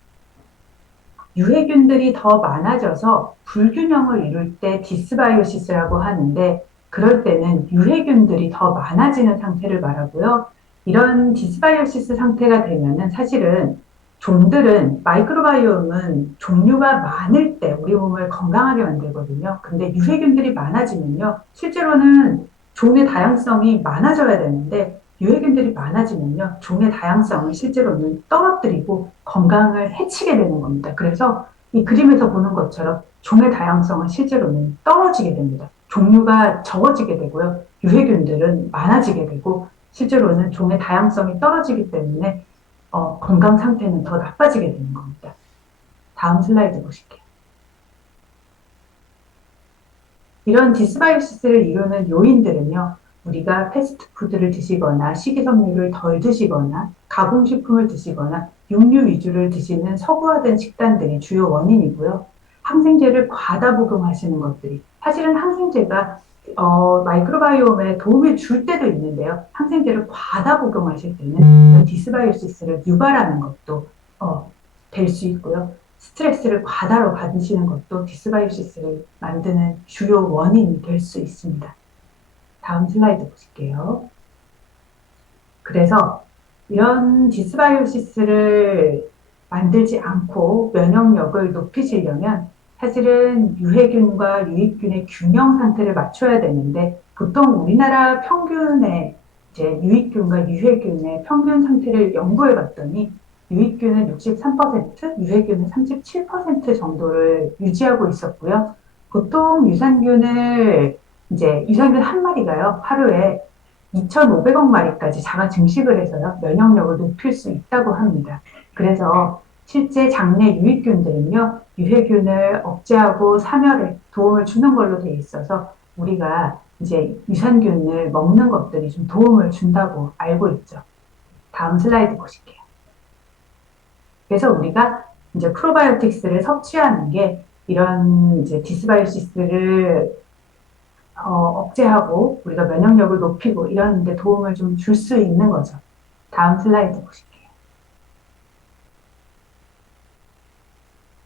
유해균들이 더 많아져서 불균형을 이룰 때 디스바이오시스라고 하는데 그럴 때는 유해균들이 더 많아지는 상태를 말하고요. 이런 디스바이오시스 상태가 되면은 사실은 종들은 마이크로바이옴은 종류가 많을 때 우리 몸을 건강하게 만들거든요. 근데 유해균들이 많아지면요. 실제로는 종의 다양성이 많아져야 되는데 유해균들이 많아지면요, 종의 다양성을 실제로는 떨어뜨리고 건강을 해치게 되는 겁니다. 그래서 이 그림에서 보는 것처럼 종의 다양성은 실제로는 떨어지게 됩니다. 종류가 적어지게 되고요, 유해균들은 많아지게 되고, 실제로는 종의 다양성이 떨어지기 때문에 건강 상태는 더 나빠지게 되는 겁니다. 다음 슬라이드 보실게요. 이런 디스바이오시스를 이루는 요인들은요, 우리가 패스트푸드를 드시거나 식이섬유를 덜 드시거나 가공식품을 드시거나 육류 위주를 드시는 서구화된 식단들이 주요 원인이고요. 항생제를 과다 복용하시는 것들이 사실은 항생제가 마이크로바이옴에 도움을 줄 때도 있는데요. 항생제를 과다 복용하실 때는 디스바이오시스를 유발하는 것도 될 수 있고요. 스트레스를 과다로 받으시는 것도 디스바이오시스를 만드는 주요 원인이 될 수 있습니다. 다음 슬라이드 보실게요. 그래서 이런 디스바이오시스를 만들지 않고 면역력을 높이시려면 사실은 유해균과 유익균의 균형 상태를 맞춰야 되는데 보통 우리나라 평균의 이제 유익균과 유해균의 평균 상태를 연구해 봤더니 유익균은 63%, 유해균은 37% 정도를 유지하고 있었고요. 보통 유산균 한 마리가요, 하루에 2,500억 마리까지 자가 증식을 해서요, 면역력을 높일 수 있다고 합니다. 그래서 실제 장내 유익균들은요, 유해균을 억제하고 사멸에 도움을 주는 걸로 돼 있어서 우리가 이제 유산균을 먹는 것들이 좀 도움을 준다고 알고 있죠. 다음 슬라이드 보실게요. 그래서 우리가 이제 프로바이오틱스를 섭취하는 게 이런 이제 디스바이오시스를 억제하고 우리가 면역력을 높이고 이런 데 도움을 좀 줄 수 있는 거죠. 다음 슬라이드 보실게요.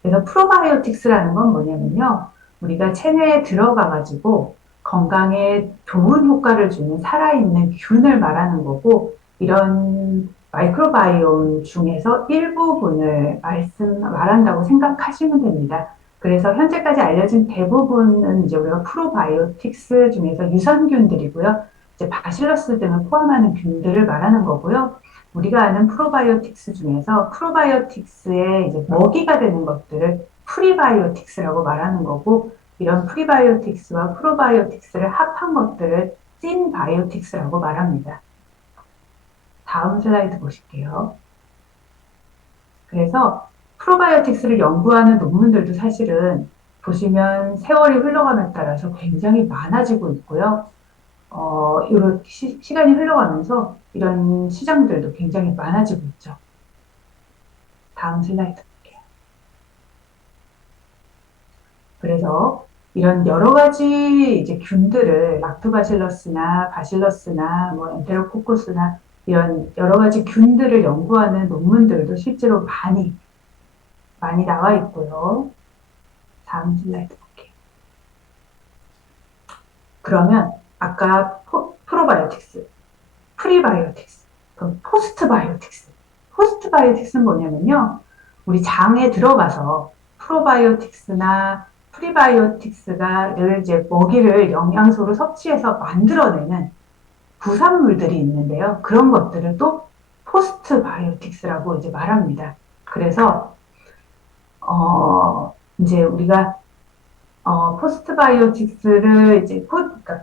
그래서 프로바이오틱스라는 건 뭐냐면요, 우리가 체내에 들어가가지고 건강에 좋은 효과를 주는 살아있는 균을 말하는 거고, 이런 마이크로바이옴 중에서 일부분을 말한다고 생각하시면 됩니다. 그래서 현재까지 알려진 대부분은 이제 우리가 프로바이오틱스 중에서 유산균들이고요, 이제 바실러스 등을 포함하는 균들을 말하는 거고요. 우리가 아는 프로바이오틱스 중에서 프로바이오틱스의 이제 먹이가 되는 것들을 프리바이오틱스라고 말하는 거고, 이런 프리바이오틱스와 프로바이오틱스를 합한 것들을 신바이오틱스라고 말합니다. 다음 슬라이드 보실게요. 그래서 프로바이오틱스를 연구하는 논문들도 사실은 보시면 세월이 흘러감에 따라서 굉장히 많아지고 있고요. 이렇게 시간이 흘러가면서 이런 시장들도 굉장히 많아지고 있죠. 다음 슬라이드 볼게요. 그래서 이런 여러 가지 이제 균들을 락토바실러스나 바실러스나 뭐 엔테로코쿠스나 이런 여러 가지 균들을 연구하는 논문들도 실제로 많이 나와 있고요. 다음 슬라이드 볼게요. 그러면 아까 프로바이오틱스, 프리바이오틱스, 그럼 포스트바이오틱스. 포스트바이오틱스는 뭐냐면요, 우리 장에 들어가서 프로바이오틱스나 프리바이오틱스가 이제 먹이를 영양소로 섭취해서 만들어내는 부산물들이 있는데요. 그런 것들을 또 포스트바이오틱스라고 이제 말합니다. 그래서 이제 우리가 포스트바이오틱스를 이제 그러니까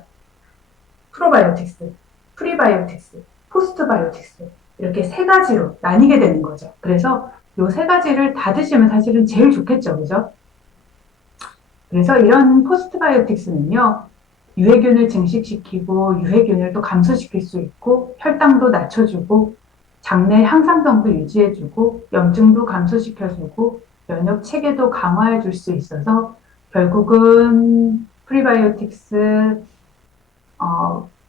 프로바이오틱스, 프리바이오틱스, 포스트바이오틱스 이렇게 세 가지로 나뉘게 되는 거죠. 그래서 이 세 가지를 다 드시면 사실은 제일 좋겠죠, 그죠? 그래서 이런 포스트바이오틱스는요, 유해균을 증식시키고 유해균을 또 감소시킬 수 있고 혈당도 낮춰주고 장내 항상성도 유지해주고 염증도 감소시켜주고 면역 체계도 강화해줄 수 있어서 결국은 프리바이오틱스,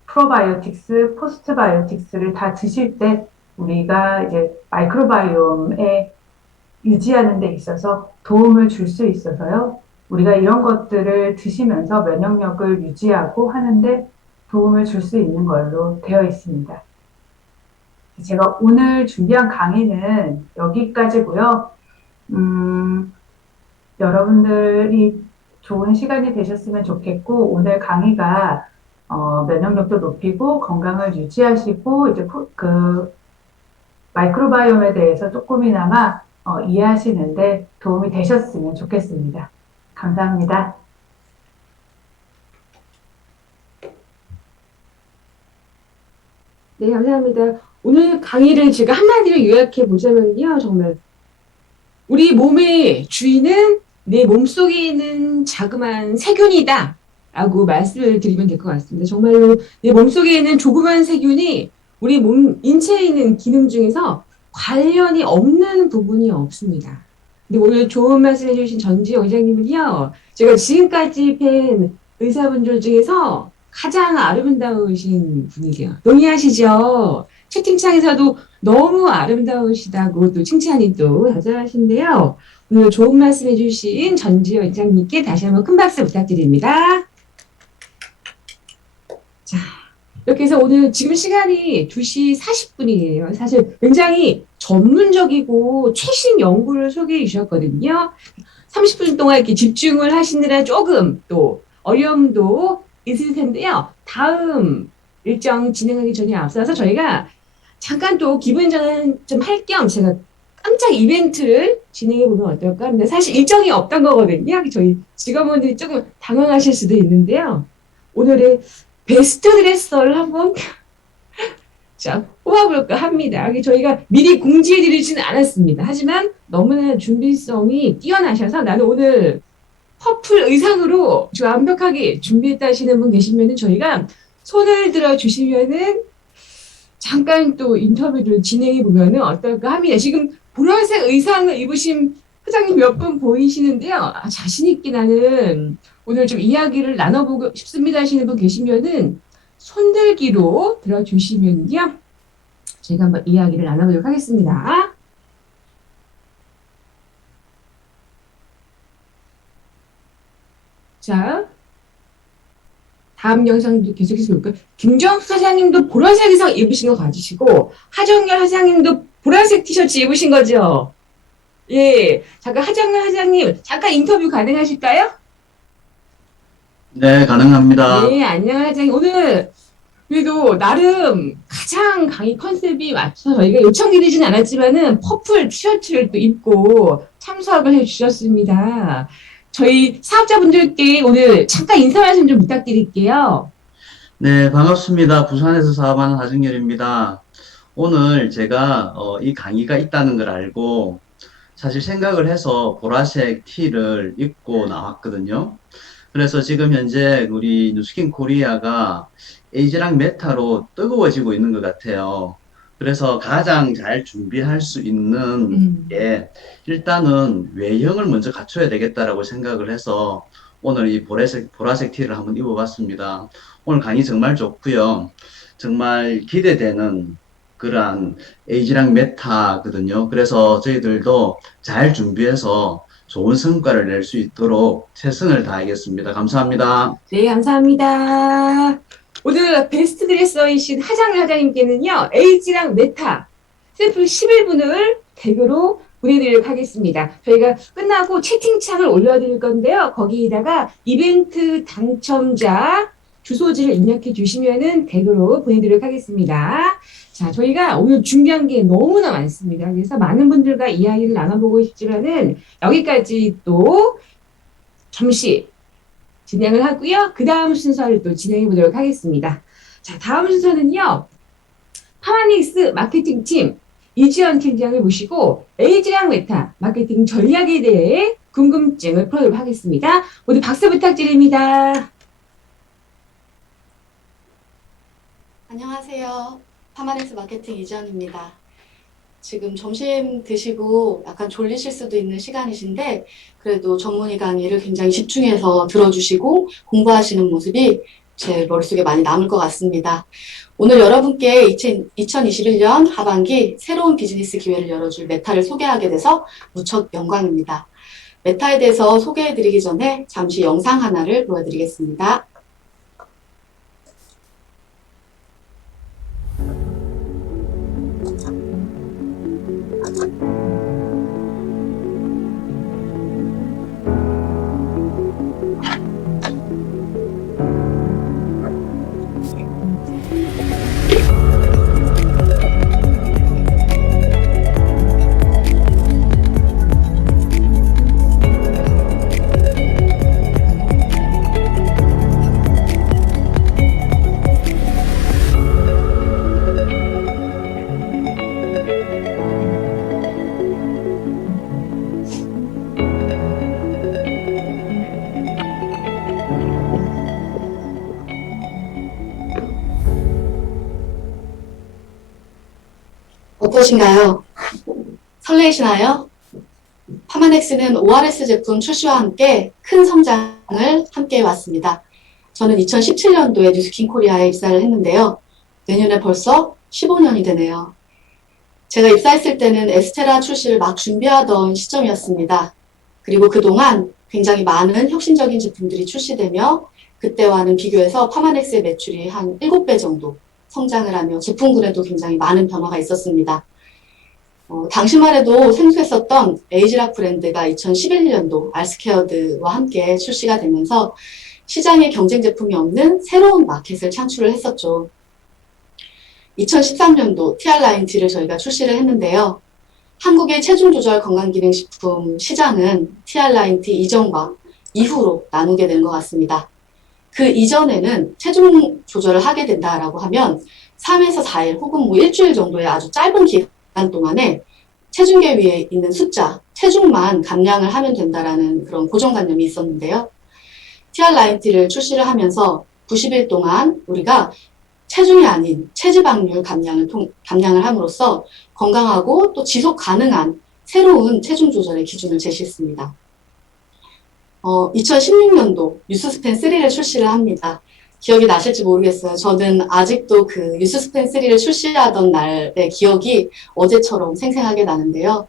프로바이오틱스, 포스트바이오틱스를 다 드실 때 우리가 이제 마이크로바이옴에 유지하는 데 있어서 도움을 줄 수 있어서요. 우리가 이런 것들을 드시면서 면역력을 유지하고 하는데 도움을 줄 수 있는 걸로 되어 있습니다. 제가 오늘 준비한 강의는 여기까지고요. 여러분들이 좋은 시간이 되셨으면 좋겠고, 오늘 강의가 면역력도 높이고 건강을 유지하시고 이제 그 마이크로바이옴에 대해서 조금이나마 이해하시는데 도움이 되셨으면 좋겠습니다. 감사합니다. 네, 감사합니다. 오늘 강의를 제가 한마디로 요약해 보자면요. 정말 우리 몸의 주인은 내 몸속에 있는 자그마한 세균이다 라고 말씀을 드리면 될 것 같습니다. 정말로 내 몸속에 있는 조그만 세균이 우리 몸 인체에 있는 기능 중에서 관련이 없는 부분이 없습니다. 근데 오늘 좋은 말씀 해주신 전지영 의장님은요, 제가 지금까지 뵌 의사분들 중에서 가장 아름다우신 분이세요. 동의하시죠? 채팅창에서도 너무 아름다우시다고 또 칭찬이 또 자자하신데요. 오늘 좋은 말씀 해주신 전지현 원장님께 다시 한번 큰 박수 부탁드립니다. 자, 이렇게 해서 오늘 지금 시간이 2시 40분이에요. 사실 굉장히 전문적이고 최신 연구를 소개해 주셨거든요. 30분 동안 이렇게 집중을 하시느라 조금 또 어려움도 있을 텐데요. 다음 일정 진행하기 전에 앞서서 저희가 잠깐 또 기분 전환 좀 할 겸 제가 깜짝 이벤트를 진행해 보면 어떨까 합니다. 사실 일정이 없던 거거든요. 저희 직원분들이 조금 당황하실 수도 있는데요. 오늘의 베스트 드레서를 한번 자, 뽑아볼까 합니다. 저희가 미리 공지해 드리지는 않았습니다. 하지만 너무나 준비성이 뛰어나셔서 나는 오늘 퍼플 의상으로 완벽하게 준비했다 하시는 분 계시면은 저희가 손을 들어 주시면은 잠깐 또 인터뷰를 진행해 보면은 어떨까 합니다. 지금 보라색 의상을 입으신 회장님 몇 분 보이시는데요. 자신 있게 나는 오늘 좀 이야기를 나눠보고 싶습니다 하시는 분 계시면은 손들기로 들어주시면요. 제가 한번 이야기를 나눠보도록 하겠습니다. 자, 다음 영상도 계속해서 볼까요? 김정수 사장님도 보라색 의상 입으신 거 가지시고 하정열 사장님도 보라색 티셔츠 입으신 거죠? 예, 잠깐 하정열 사장님 잠깐 인터뷰 가능하실까요? 네, 가능합니다. 네, 안녕하세요. 사장님. 오늘 그래도 나름 가장 강의 컨셉이 맞춰서 저희가 요청드리진 않았지만은 퍼플 티셔츠를 또 입고 참석을 해주셨습니다. 저희 사업자분들께 오늘 잠깐 인사 말씀 좀 부탁드릴게요. 네, 반갑습니다. 부산에서 사업하는 하정열입니다. 오늘 제가 이 강의가 있다는 걸 알고 사실 생각을 해서 보라색 티를 입고 나왔거든요. 그래서 지금 현재 우리 누스킨 코리아가 에이지랑 메타로 뜨거워지고 있는 것 같아요. 그래서 가장 잘 준비할 수 있는 게 일단은 외형을 먼저 갖춰야 되겠다라고 생각을 해서 오늘 이 보라색 티를 한번 입어봤습니다. 오늘 강의 정말 좋고요. 정말 기대되는 그러한 에이지랑 메타거든요. 그래서 저희들도 잘 준비해서 좋은 성과를 낼 수 있도록 최선을 다하겠습니다. 감사합니다. 네, 감사합니다. 오늘 베스트 드레서이신 하장일 하장님께는요, 에이지랑 메타 샘플 11분을 댁으로 보내드리도록 하겠습니다. 저희가 끝나고 채팅창을 올려드릴 건데요. 거기다가 이벤트 당첨자 주소지를 입력해 주시면은 댁으로 보내드리도록 하겠습니다. 자, 저희가 오늘 준비한 게 너무나 많습니다. 그래서 많은 분들과 이야기를 나눠보고 싶지만은 여기까지 또 잠시 진행을 하고요. 그 다음 순서를 또 진행해 보도록 하겠습니다. 자, 다음 순서는요. 파마닉스 마케팅팀 이지연 팀장을 모시고 에이지랑 메타 마케팅 전략에 대해 궁금증을 풀어보도록 하겠습니다. 모두 박수 부탁드립니다. 안녕하세요. 파마닉스 마케팅 이지연입니다. 지금 점심 드시고 약간 졸리실 수도 있는 시간이신데 그래도 전문의 강의를 굉장히 집중해서 들어주시고 공부하시는 모습이 제 머릿속에 많이 남을 것 같습니다. 오늘 여러분께 2021년 하반기 새로운 비즈니스 기회를 열어줄 메타를 소개하게 돼서 무척 영광입니다. 메타에 대해서 소개해드리기 전에 잠시 영상 하나를 보여드리겠습니다. 무엇인가요? 설레이시나요? 파마넥스는 ORS 제품 출시와 함께 큰 성장을 함께 해왔습니다. 저는 2017년도에 뉴스킨 코리아에 입사를 했는데요. 내년에 벌써 15년이 되네요. 제가 입사했을 때는 에스테라 출시를 막 준비하던 시점이었습니다. 그리고 그동안 굉장히 많은 혁신적인 제품들이 출시되며 그때와는 비교해서 파마넥스의 매출이 한 7배 정도 성장을 하며 제품군에도 굉장히 많은 변화가 있었습니다. 당시만 해도 생소했었던 에이지락 브랜드가 2011년도 알스케어드와 함께 출시가 되면서 시장에 경쟁 제품이 없는 새로운 마켓을 창출을 했었죠. 2013년도 TR9T를 저희가 출시를 했는데요. 한국의 체중 조절 건강기능식품 시장은 TR9T 이전과 이후로 나누게 되는 것 같습니다. 그 이전에는 체중 조절을 하게 된다라고 하면 3에서 4일 혹은 뭐 일주일 정도의 아주 짧은 기간 동안에 체중계 위에 있는 숫자, 체중만 감량을 하면 된다라는 그런 고정관념이 있었는데요. TR9T를 출시를 하면서 90일 동안 우리가 체중이 아닌 체지방률 감량을 함으로써 건강하고 또 지속 가능한 새로운 체중 조절의 기준을 제시했습니다. 2016년도 뉴스스펜 3를 출시를 합니다. 기억이 나실지 모르겠어요. 저는 아직도 그 뉴스스펜 3를 출시하던 날의 기억이 어제처럼 생생하게 나는데요.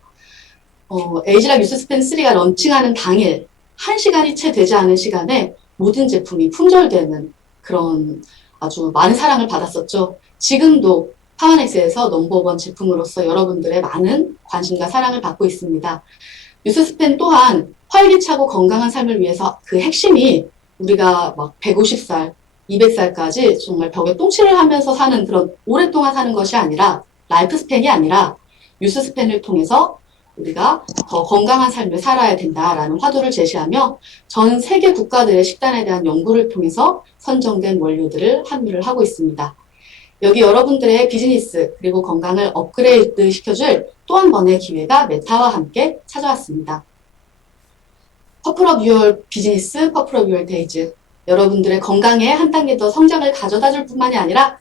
에이지락 뉴스스펜 3가 런칭하는 당일 1시간이 채 되지 않은 시간에 모든 제품이 품절되는 그런 아주 많은 사랑을 받았었죠. 지금도 파마넥스에서 넘버원 제품으로서 여러분들의 많은 관심과 사랑을 받고 있습니다. 뉴스스펜 또한 활기차고 건강한 삶을 위해서 그 핵심이 우리가 막 150살, 200살까지 정말 벽에 똥칠을 하면서 사는 그런 오랫동안 사는 것이 아니라 라이프 스팬이 아니라 뉴스 스팬을 통해서 우리가 더 건강한 삶을 살아야 된다라는 화두를 제시하며 전 세계 국가들의 식단에 대한 연구를 통해서 선정된 원료들을 함유를 하고 있습니다. 여기 여러분들의 비즈니스 그리고 건강을 업그레이드 시켜줄 또 한 번의 기회가 메타와 함께 찾아왔습니다. 퍼플업 유얼 비즈니스, 퍼플업 유얼 데이즈. 여러분들의 건강에 한 단계 더 성장을 가져다 줄 뿐만이 아니라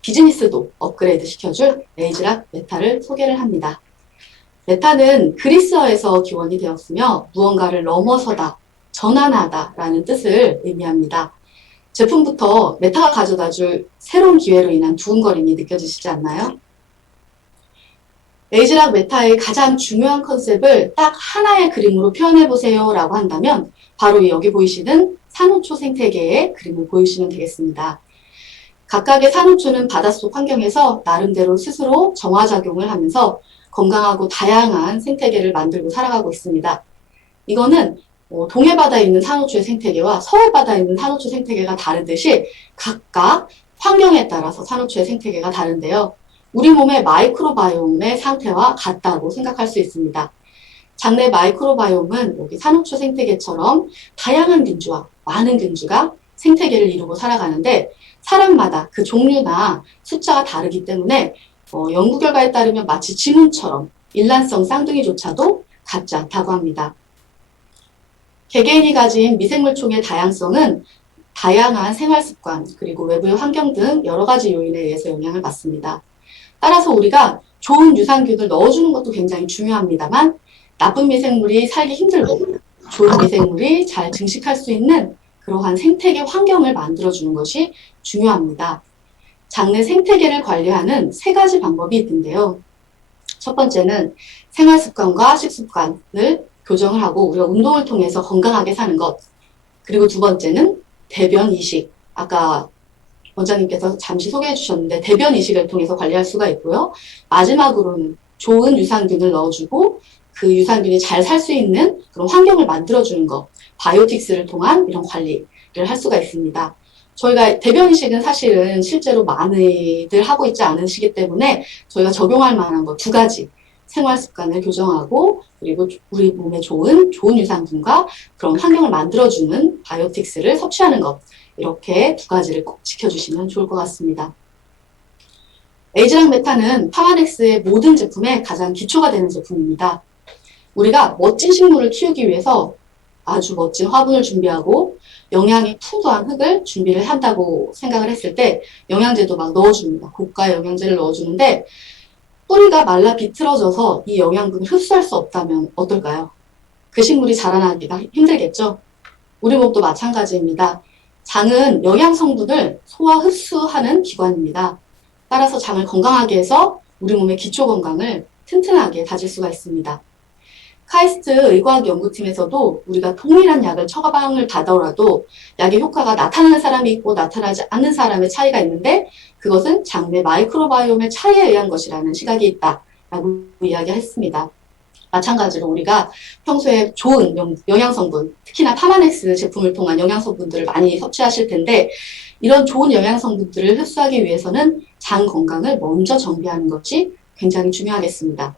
비즈니스도 업그레이드 시켜줄 에이지락 메타를 소개를 합니다. 메타는 그리스어에서 기원이 되었으며 무언가를 넘어서다, 전환하다 라는 뜻을 의미합니다. 제품부터 메타가 가져다 줄 새로운 기회로 인한 두근거림이 느껴지시지 않나요? 에이지락 메타의 가장 중요한 컨셉을 딱 하나의 그림으로 표현해보세요 라고 한다면 바로 여기 보이시는 산호초 생태계의 그림을 보여주시면 되겠습니다. 각각의 산호초는 바닷속 환경에서 나름대로 스스로 정화작용을 하면서 건강하고 다양한 생태계를 만들고 살아가고 있습니다. 이거는 동해바다에 있는 산호초의 생태계와 서해바다에 있는 산호초 생태계가 다르듯이 각각 환경에 따라서 산호초의 생태계가 다른데요. 우리 몸의 마이크로바이옴의 상태와 같다고 생각할 수 있습니다. 장내 마이크로바이옴은 여기 산호초 생태계처럼 다양한 균주와 많은 균주가 생태계를 이루고 살아가는데 사람마다 그 종류나 숫자가 다르기 때문에 연구 결과에 따르면 마치 지문처럼 일란성 쌍둥이조차도 같지 않다고 합니다. 개개인이 가진 미생물총의 다양성은 다양한 생활습관 그리고 외부의 환경 등 여러 가지 요인에 의해서 영향을 받습니다. 따라서 우리가 좋은 유산균을 넣어주는 것도 굉장히 중요합니다만 나쁜 미생물이 살기 힘들고 좋은 미생물이 잘 증식할 수 있는 그러한 생태계 환경을 만들어주는 것이 중요합니다. 장내 생태계를 관리하는 3가지 방법이 있는데요. 첫 번째는 생활습관과 식습관을 교정을 하고 우리가 운동을 통해서 건강하게 사는 것. 그리고 두 번째는 대변 이식. 아까 원장님께서 잠시 소개해 주셨는데 대변 이식을 통해서 관리할 수가 있고요. 마지막으로는 좋은 유산균을 넣어주고 그 유산균이 잘 살 수 있는 그런 환경을 만들어주는 것. 바이오틱스를 통한 이런 관리를 할 수가 있습니다. 저희가 대변 이식은 사실은 실제로 많이들 하고 있지 않으시기 때문에 저희가 적용할 만한 거 2가지. 생활 습관을 교정하고 그리고 우리 몸에 좋은 유산균과 그런 환경을 만들어주는 바이오틱스를 섭취하는 것. 이렇게 2가지를 꼭 지켜주시면 좋을 것 같습니다. 에이지락 메타는 파마넥스의 모든 제품에 가장 기초가 되는 제품입니다. 우리가 멋진 식물을 키우기 위해서 아주 멋진 화분을 준비하고 영양이 풍부한 흙을 준비를 한다고 생각을 했을 때 영양제도 막 넣어줍니다. 고가 영양제를 넣어주는데 뿌리가 말라 비틀어져서 이 영양분을 흡수할 수 없다면 어떨까요? 그 식물이 자라나기가 힘들겠죠? 우리 몸도 마찬가지입니다. 장은 영양 성분을 소화 흡수하는 기관입니다. 따라서 장을 건강하게 해서 우리 몸의 기초 건강을 튼튼하게 다질 수가 있습니다. 카이스트 의과학 연구팀에서도 우리가 동일한 약을 처방을 받아오라도 약의 효과가 나타나는 사람이 있고 나타나지 않는 사람의 차이가 있는데 그것은 장내 마이크로바이옴의 차이에 의한 것이라는 시각이 있다라고 이야기했습니다. 마찬가지로 우리가 평소에 좋은 영양성분, 특히나 파마넥스 제품을 통한 영양성분들을 많이 섭취하실 텐데 이런 좋은 영양성분들을 흡수하기 위해서는 장 건강을 먼저 정비하는 것이 굉장히 중요하겠습니다.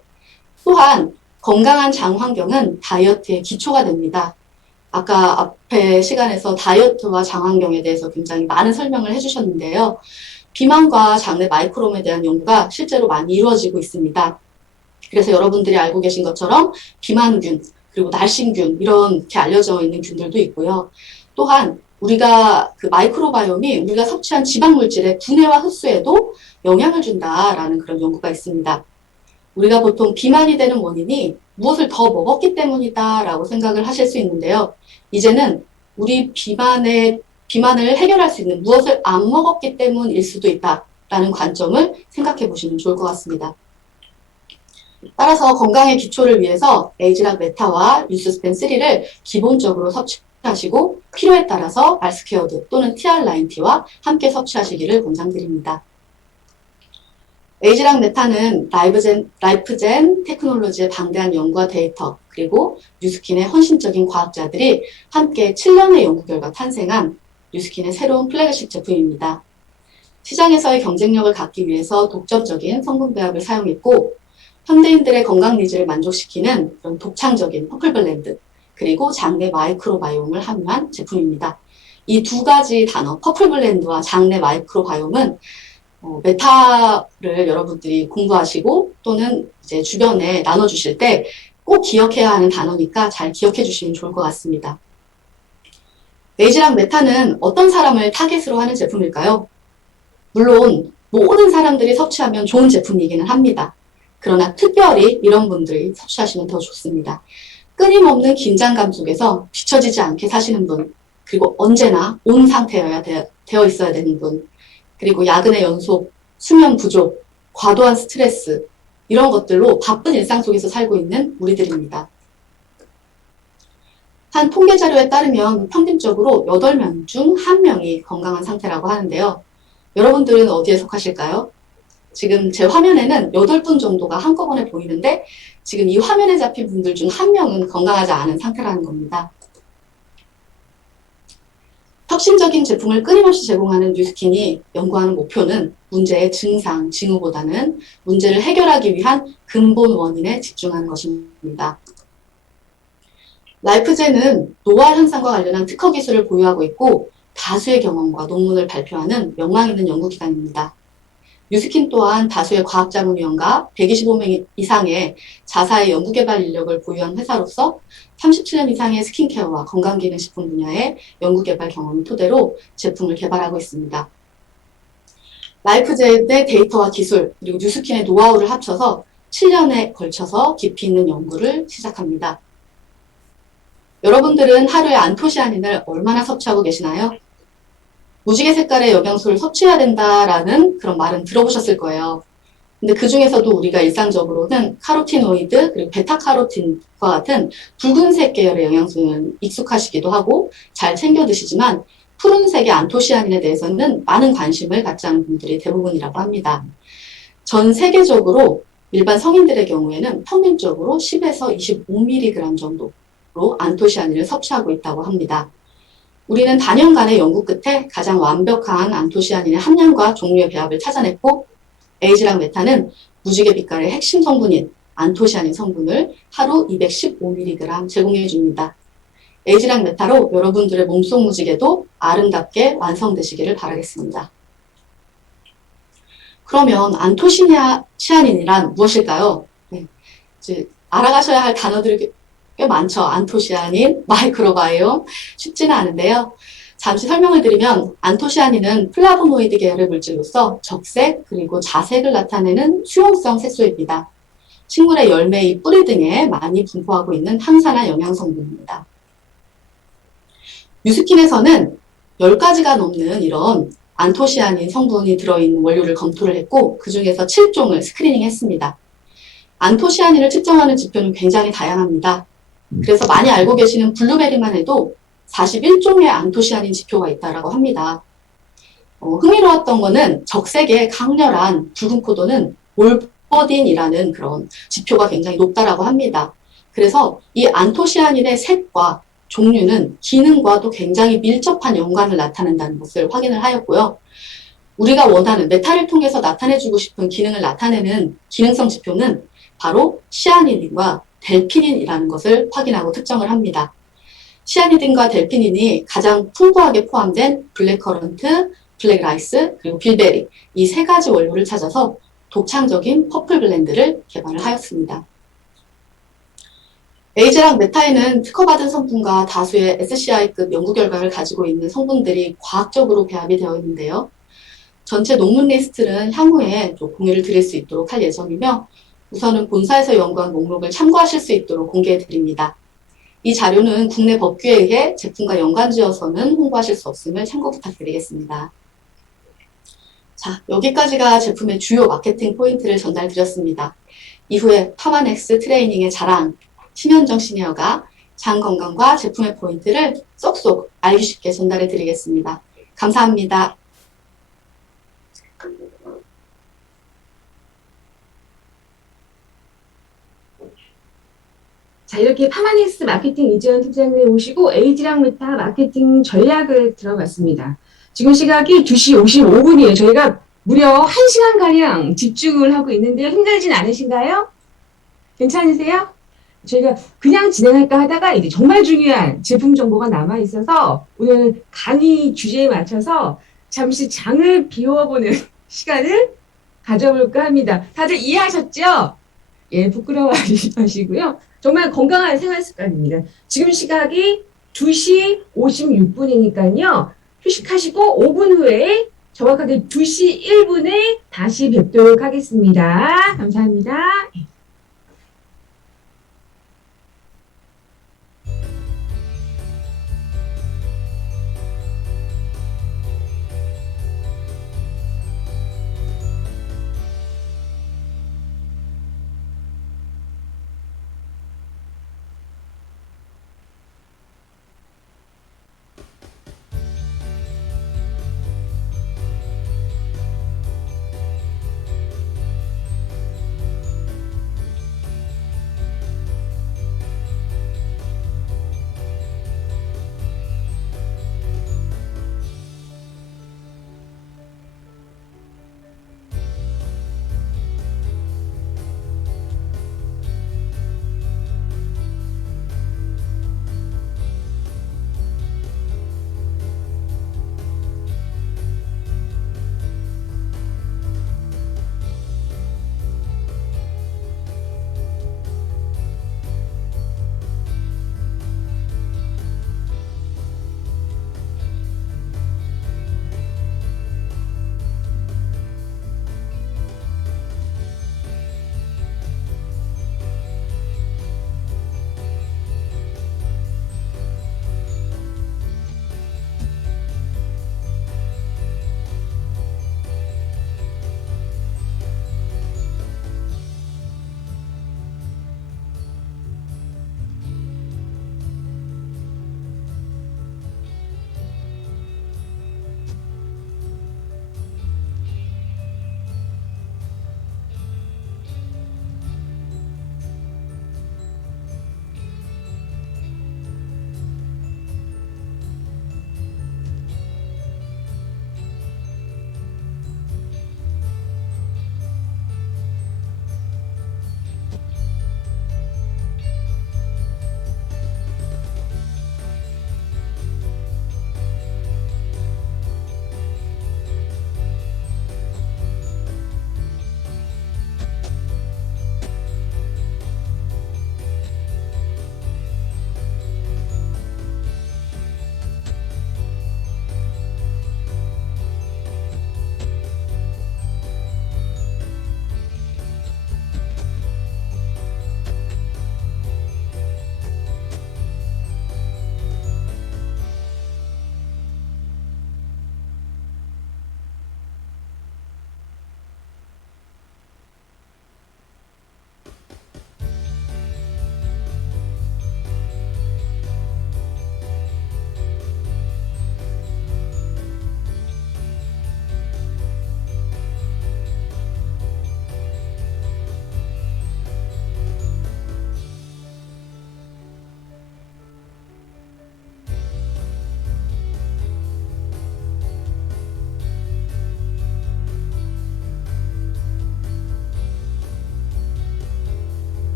또한 건강한 장 환경은 다이어트의 기초가 됩니다. 아까 앞에 시간에서 다이어트와 장 환경에 대해서 굉장히 많은 설명을 해주셨는데요. 비만과 장내 마이크로홈에 대한 연구가 실제로 많이 이루어지고 있습니다. 그래서 여러분들이 알고 계신 것처럼 비만균, 그리고 날씬균 이렇게 알려져 있는 균들도 있고요. 또한 우리가 그 마이크로바이옴이 우리가 섭취한 지방물질의 분해와 흡수에도 영향을 준다라는 그런 연구가 있습니다. 우리가 보통 비만이 되는 원인이 무엇을 더 먹었기 때문이다라고 생각을 하실 수 있는데요. 이제는 우리 비만을 해결할 수 있는 무엇을 안 먹었기 때문일 수도 있다라는 관점을 생각해 보시면 좋을 것 같습니다. 따라서 건강의 기초를 위해서 에이즈락 메타와 뉴스스펜 3를 기본적으로 섭취하시고 필요에 따라서 알스케어드 또는 TR9T와 함께 섭취하시기를 권장드립니다. 에이즈락 메타는 라이프젠 테크놀로지의 방대한 연구와 데이터 그리고 뉴스킨의 헌신적인 과학자들이 함께 7년의 연구 결과 탄생한 뉴스킨의 새로운 플래그십 제품입니다. 시장에서의 경쟁력을 갖기 위해서 독점적인 성분 배합을 사용했고 현대인들의 건강 니즈를 만족시키는 그런 독창적인 퍼플 블렌드 그리고 장내 마이크로바이옴을 함유한 제품입니다. 이 두 가지 단어 퍼플 블렌드와 장내 마이크로바이옴은 메타를 여러분들이 공부하시고 또는 이제 주변에 나눠주실 때 꼭 기억해야 하는 단어니까 잘 기억해 주시면 좋을 것 같습니다. 에이즈락 메타는 어떤 사람을 타겟으로 하는 제품일까요? 물론 모든 사람들이 섭취하면 좋은 제품이기는 합니다. 그러나 특별히 이런 분들이 섭취하시면 더 좋습니다. 끊임없는 긴장감 속에서 뒤처지지 않게 사시는 분, 그리고 언제나 온 상태여야 되어 있어야 되는 분, 그리고 야근의 연속, 수면 부족, 과도한 스트레스 이런 것들로 바쁜 일상 속에서 살고 있는 우리들입니다. 한 통계 자료에 따르면 평균적으로 8명 중 1명이 건강한 상태라고 하는데요. 여러분들은 어디에 속하실까요? 지금 제 화면에는 8분 정도가 한꺼번에 보이는데 지금 이 화면에 잡힌 분들 중 1명은 건강하지 않은 상태라는 겁니다. 혁신적인 제품을 끊임없이 제공하는 뉴스킨이 연구하는 목표는 문제의 증상, 징후보다는 문제를 해결하기 위한 근본 원인에 집중하는 것입니다. 라이프젠은 노화 현상과 관련한 특허 기술을 보유하고 있고 다수의 경험과 논문을 발표하는 명망 있는 연구기관입니다. 뉴스킨 또한 다수의 과학자문위원과 125명 이상의 자사의 연구개발 인력을 보유한 회사로서 37년 이상의 스킨케어와 건강기능식품 분야의 연구개발 경험을 토대로 제품을 개발하고 있습니다. 라이프젠의 데이터와 기술, 그리고 뉴스킨의 노하우를 합쳐서 7년에 걸쳐서 깊이 있는 연구를 시작합니다. 여러분들은 하루에 안토시아닌을 얼마나 섭취하고 계시나요? 무지개 색깔의 영양소를 섭취해야 된다라는 그런 말은 들어보셨을 거예요. 근데 그 중에서도 우리가 일상적으로는 카로티노이드 그리고 베타카로틴과 같은 붉은색 계열의 영양소는 익숙하시기도 하고 잘 챙겨 드시지만 푸른색의 안토시아닌에 대해서는 많은 관심을 갖지 않은 분들이 대부분이라고 합니다. 전 세계적으로 일반 성인들의 경우에는 평균적으로 10에서 25mg 정도로 안토시아닌을 섭취하고 있다고 합니다. 우리는 단연간의 연구 끝에 가장 완벽한 안토시아닌의 함량과 종류의 배합을 찾아냈고 에이즈락 메타는 무지개 빛깔의 핵심 성분인 안토시아닌 성분을 하루 215mg 제공해 줍니다. 에이즈락 메타로 여러분들의 몸속 무지개도 아름답게 완성되시기를 바라겠습니다. 그러면 안토시아닌이란 무엇일까요? 네, 이제 알아가셔야 할 단어들이 꽤 많죠. 안토시아닌, 마이크로바이옴 쉽지는 않은데요. 잠시 설명을 드리면 안토시아닌은 플라보노이드 계열의 물질로서 적색 그리고 자색을 나타내는 수용성 색소입니다. 식물의 열매의 뿌리 등에 많이 분포하고 있는 항산화 영양 성분입니다. 뉴스킨에서는 10가지가 넘는 이런 안토시아닌 성분이 들어있는 원료를 검토를 했고 그 중에서 7종을 스크리닝했습니다. 안토시아닌을 측정하는 지표는 굉장히 다양합니다. 그래서 많이 알고 계시는 블루베리만 해도 41종의 안토시아닌 지표가 있다고 합니다. 흥미로웠던 거는 적색의 강렬한 붉은 포도는 올버딘이라는 그런 지표가 굉장히 높다라고 합니다. 그래서 이 안토시아닌의 색과 종류는 기능과도 굉장히 밀접한 연관을 나타낸다는 것을 확인을 하였고요. 우리가 원하는 메탈을 통해서 나타내주고 싶은 기능을 나타내는 기능성 지표는 바로 시아니딘과 델피닌이라는 것을 확인하고 특정을 합니다. 시아니딘과 델피닌이 가장 풍부하게 포함된 블랙커런트, 블랙라이스, 그리고 빌베리 이 3가지 원료를 찾아서 독창적인 퍼플 블렌드를 개발을 하였습니다. 에이제랑 메타에는 특허받은 성분과 다수의 SCI급 연구 결과를 가지고 있는 성분들이 과학적으로 배합이 되어 있는데요. 전체 논문 리스트는 향후에 또 공유를 드릴 수 있도록 할 예정이며 우선은 본사에서 연구한 목록을 참고하실 수 있도록 공개해 드립니다. 이 자료는 국내 법규에 의해 제품과 연관지어서는 홍보하실 수 없음을 참고 부탁드리겠습니다. 자, 여기까지가 제품의 주요 마케팅 포인트를 전달드렸습니다. 이후에 파마넥스 트레이닝의 자랑, 심현정 시니어가 장 건강과 제품의 포인트를 쏙쏙 알기 쉽게 전달해 드리겠습니다. 감사합니다. 자, 이렇게 파마닉스 마케팅 이재현 팀장님 오시고 에이지랑 메타 마케팅 전략을 들어봤습니다. 지금 시각이 2시 55분이에요. 저희가 무려 1시간가량 집중을 하고 있는데요. 힘들진 않으신가요? 괜찮으세요? 저희가 그냥 진행할까 하다가 이제 정말 중요한 제품 정보가 남아 있어서 오늘 강의 주제에 맞춰서 잠시 장을 비워보는 시간을 가져볼까 합니다. 다들 이해하셨죠? 예, 부끄러워하지 마시고요. 정말 건강한 생활 습관입니다. 지금 시각이 2시 56분이니까요. 휴식하시고 5분 후에 정확하게 2시 1분에 다시 뵙도록 하겠습니다. 감사합니다.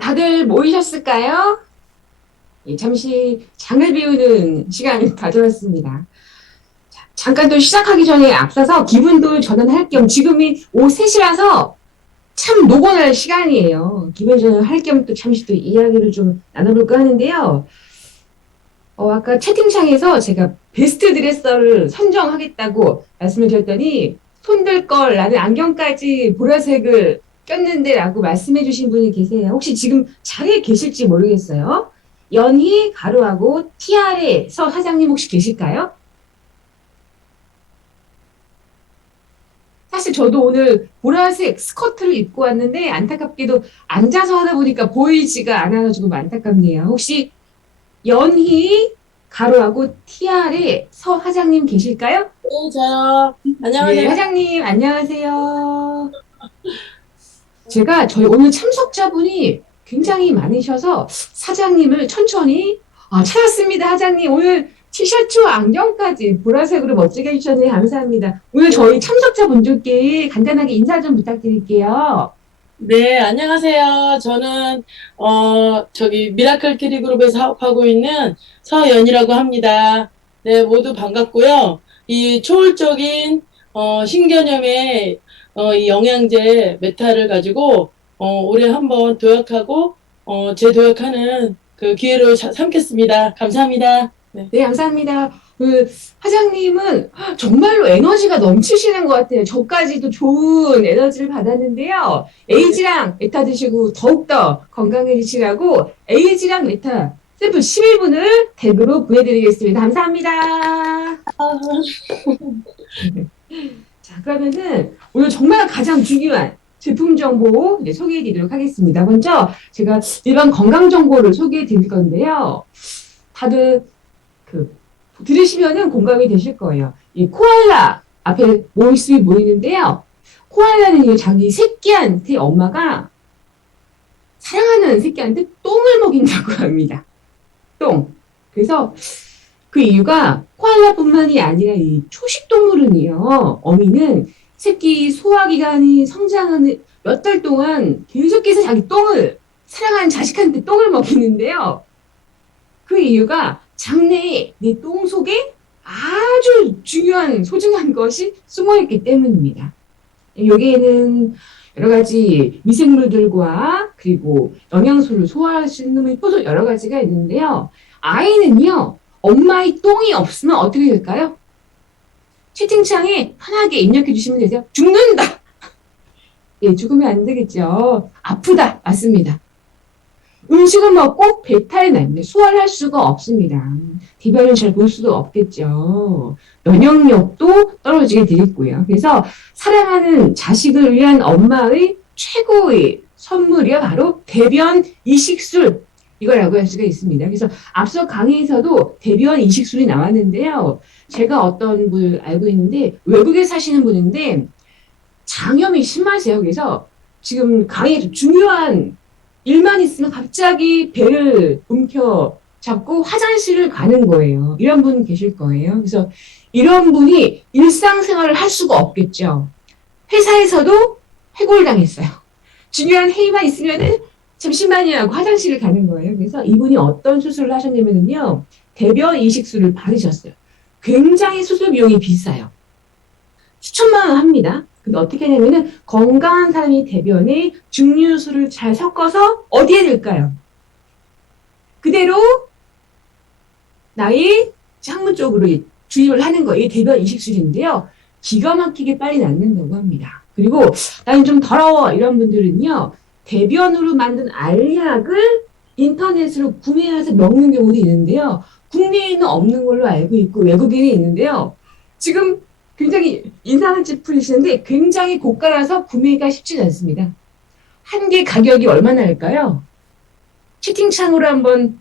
다들 모이셨을까요? 예, 잠시 장을 비우는 시간을 가져왔습니다. 자, 잠깐 또 시작하기 전에 앞서서 기분도 전환할 겸 지금이 오후 3시라서 참 노곤할 시간이에요. 기분 전환할 겸 또 잠시 또 이야기를 좀 나눠볼까 하는데요. 아까 채팅창에서 제가 베스트 드레서를 선정하겠다고 말씀을 드렸더니 손들 걸 나는 안경까지 보라색을 꼈는데 라고 말씀해 주신 분이 계세요. 혹시 지금 자리에 계실지 모르겠어요. 연희 가로하고 TR의 서 사장님 혹시 계실까요? 사실 저도 오늘 보라색 스커트를 입고 왔는데 안타깝게도 앉아서 하다 보니까 보이지가 않아서 조금 안타깝네요. 혹시 연희 가로하고 TR의 서 사장님 계실까요? 네, 저요. 네, 안녕하세요. 사장님 안녕하세요. 제가 저희 오늘 참석자분이 굉장히 많으셔서 사장님을 천천히 찾았습니다. 사장님 오늘 티셔츠와 안경까지 보라색으로 멋지게 해주셨네요. 감사합니다. 오늘 저희 참석자분들께 간단하게 인사 좀 부탁드릴게요. 네, 안녕하세요. 저는, 미라클 키리 그룹에 사업하고 있는 서연이라고 합니다. 네, 모두 반갑고요. 이 초월적인, 신개념의, 이 영양제 메타를 가지고, 올해 한번 도약하고, 재도약하는 그 기회를 삼겠습니다. 감사합니다. 네. 네, 감사합니다. 그 사장님은 정말로 에너지가 넘치시는 것 같아요. 저까지도 좋은 에너지를 받았는데요. 에이지랑 메타 드시고 더욱더 건강해지시라고 에이지랑 메타 샘플 11분을 댁으로 보내드리겠습니다. 감사합니다. 자, 그러면은 오늘 정말 가장 중요한 제품 정보 소개해 드리도록 하겠습니다. 먼저 제가 일반 건강 정보를 소개해 드릴 건데요. 다들 들으시면은 공감이 되실 거예요. 이 코알라 앞에 모습이 보이는데요. 코알라는 자기 새끼한테 엄마가 사랑하는 새끼한테 똥을 먹인다고 합니다. 똥. 그래서 그 이유가 코알라뿐만이 아니라 이 초식 동물은요. 어미는 새끼 소화기관이 성장하는 몇 달 동안 계속해서 자기 똥을 사랑하는 자식한테 똥을 먹이는데요. 그 이유가 장내에 내 똥 속에 아주 중요한 소중한 것이 숨어있기 때문입니다. 여기에는 여러 가지 미생물들과 그리고 영양소를 소화할 수 있는 효소 여러 가지가 있는데요. 아이는요, 엄마의 똥이 없으면 어떻게 될까요? 채팅창에 편하게 입력해 주시면 되세요. 죽는다! 예, 죽으면 안 되겠죠. 아프다. 맞습니다. 음식을 먹고 배탈이 나는데 소화를 할 수가 없습니다. 대변을 잘 볼 수도 없겠죠. 면역력도 떨어지게 되겠고요. 그래서 사랑하는 자식을 위한 엄마의 최고의 선물이 바로 대변 이식술 이거라고 할 수가 있습니다. 그래서 앞서 강의에서도 대변 이식술이 나왔는데요. 제가 어떤 분을 알고 있는데 외국에 사시는 분인데 장염이 심하세요. 그래서 지금 강의에 중요한 일만 있으면 갑자기 배를 움켜 잡고 화장실을 가는 거예요. 이런 분 계실 거예요. 그래서 이런 분이 일상생활을 할 수가 없겠죠. 회사에서도 해고당했어요. 중요한 회의만 있으면은 잠시만요 하고 화장실을 가는 거예요. 그래서 이분이 어떤 수술을 하셨냐면요. 대변 이식술을 받으셨어요. 굉장히 수술 비용이 비싸요. 수천만 원 합니다. 근데 어떻게 하냐면은 건강한 사람이 대변에 증류수를 잘 섞어서 어디에 넣을까요? 그대로 나의 창문 쪽으로 주입을 하는 거예요. 이게 대변 이식술인데요. 기가 막히게 빨리 낫는다고 합니다. 그리고 나는 좀 더러워 이런 분들은요. 대변으로 만든 알약을 인터넷으로 구매해서 먹는 경우도 있는데요. 국내에는 없는 걸로 알고 있고 외국인이 있는데요. 지금 굉장히 인상을 찌푸리시는데 굉장히 고가라서 구매가 쉽지 않습니다. 한 개 가격이 얼마나 할까요? 채팅창으로 한번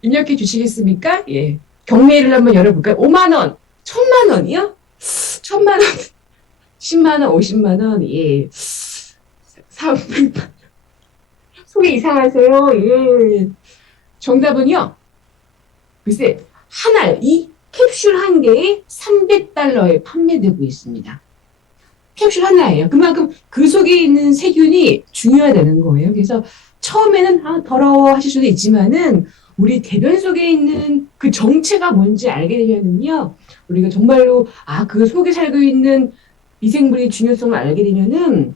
입력해 주시겠습니까? 예. 경매를 한번 열어볼까요? 5만 원, 1,000만 원이요? 1,000만 원, 10만 원, 50만 원, 예. 300만 원. 속이 이상하세요? 예. 정답은요. 글쎄, 이 캡슐 한 개에 $300에 판매되고 있습니다. 캡슐 하나예요. 그만큼 그 속에 있는 세균이 중요하다는 거예요. 그래서 처음에는 더러워 하실 수도 있지만은 우리 대변 속에 있는 그 정체가 뭔지 알게 되면은요, 우리가 정말로 그 속에 살고 있는 미생물의 중요성을 알게 되면은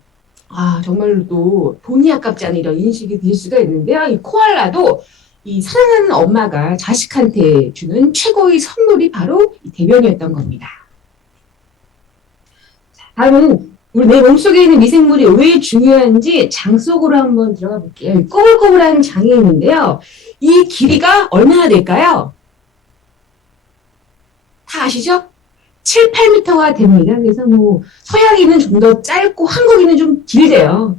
정말로 또 돈이 아깝지 않은 이런 인식이 들 수가 있는데요. 이 코알라도 이 사랑하는 엄마가 자식한테 주는 최고의 선물이 바로 이 대변이었던 겁니다. 다음은 우리 내 몸속에 있는 미생물이 왜 중요한지 장 속으로 한번 들어가 볼게요. 꼬불꼬불한 장이 있는데요. 이 길이가 얼마나 될까요? 다 아시죠? 7, 8m가 됩니다. 그래서 뭐 서양인은 좀 더 짧고 한국인은 좀 길대요.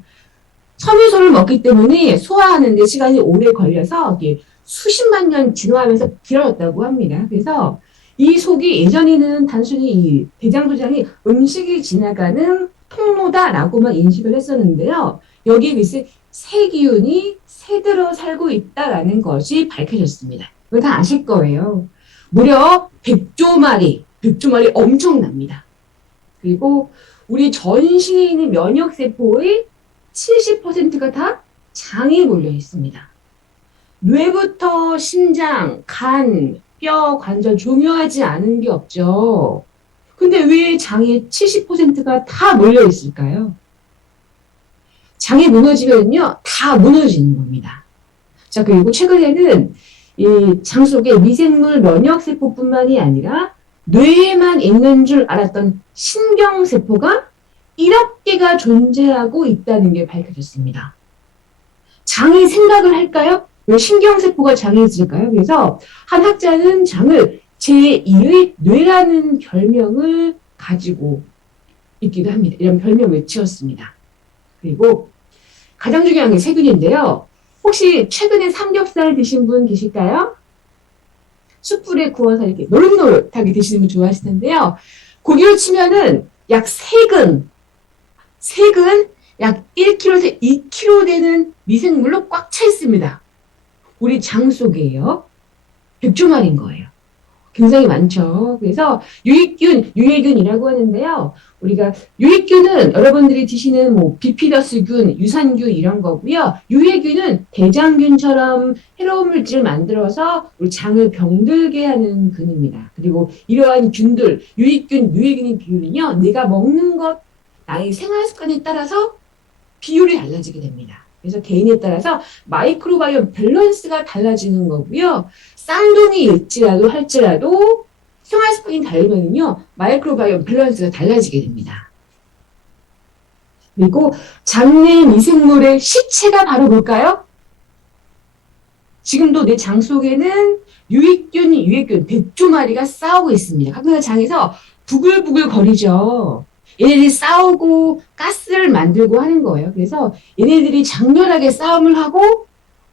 섬유소를 먹기 때문에 소화하는데 시간이 오래 걸려서 이게 수십만 년 진화하면서 길어졌다고 합니다. 그래서 이 속이 예전에는 단순히 이 대장소장이 음식이 지나가는 통로다라고만 인식을 했었는데요. 여기에 글쎄 세기운이 새들어 살고 있다라는 것이 밝혀졌습니다. 이거 다 아실 거예요. 무려 100조 마리 엄청납니다. 그리고 우리 전신에 있는 면역세포의 70%가 다 장에 몰려 있습니다. 뇌부터 심장, 간, 뼈, 관절 중요하지 않은 게 없죠. 근데 왜 장에 70%가 다 몰려 있을까요? 장이 무너지면요, 다 무너지는 겁니다. 자, 그리고 최근에는 이 장 속에 미생물 면역세포뿐만이 아니라 뇌에만 있는 줄 알았던 신경세포가 1억 개가 존재하고 있다는 게 밝혀졌습니다. 장이 생각을 할까요? 왜 신경세포가 장에 있을까요? 그래서 한 학자는 장을 제2의 뇌라는 별명을 가지고 있기도 합니다. 이런 별명을 지었습니다. 그리고 가장 중요한 게 세균인데요. 혹시 최근에 삼겹살 드신 분 계실까요? 숯불에 구워서 이렇게 노릇노릇하게 드시는 분 좋아하실 텐데요. 고기로 치면은 약 3근 약 1kg에서 2kg 되는 미생물로 꽉 차 있습니다. 우리 장 속에요. 100조 마리인 거예요. 굉장히 많죠. 그래서 유해균이라고 하는데요. 우리가 유해균은 여러분들이 드시는 뭐 비피더스균, 유산균 이런 거고요. 유해균은 대장균처럼 해로운 물질을 만들어서 우리 장을 병들게 하는 균입니다. 그리고 이러한 균들, 유해균의 비율은요. 내가 먹는 것, 나의 생활 습관에 따라서 비율이 달라지게 됩니다. 그래서 개인에 따라서 마이크로바이옴 밸런스가 달라지는 거고요. 쌍둥이 할지라도 생활 습관이 다르면요. 마이크로바이옴 밸런스가 달라지게 됩니다. 그리고 장내 미생물의 시체가 바로 뭘까요? 지금도 내 장 속에는 유해균 100조 마리가 싸우고 있습니다. 각각의 장에서 부글부글 거리죠. 얘네들이 싸우고 가스를 만들고 하는 거예요. 그래서 얘네들이 장렬하게 싸움을 하고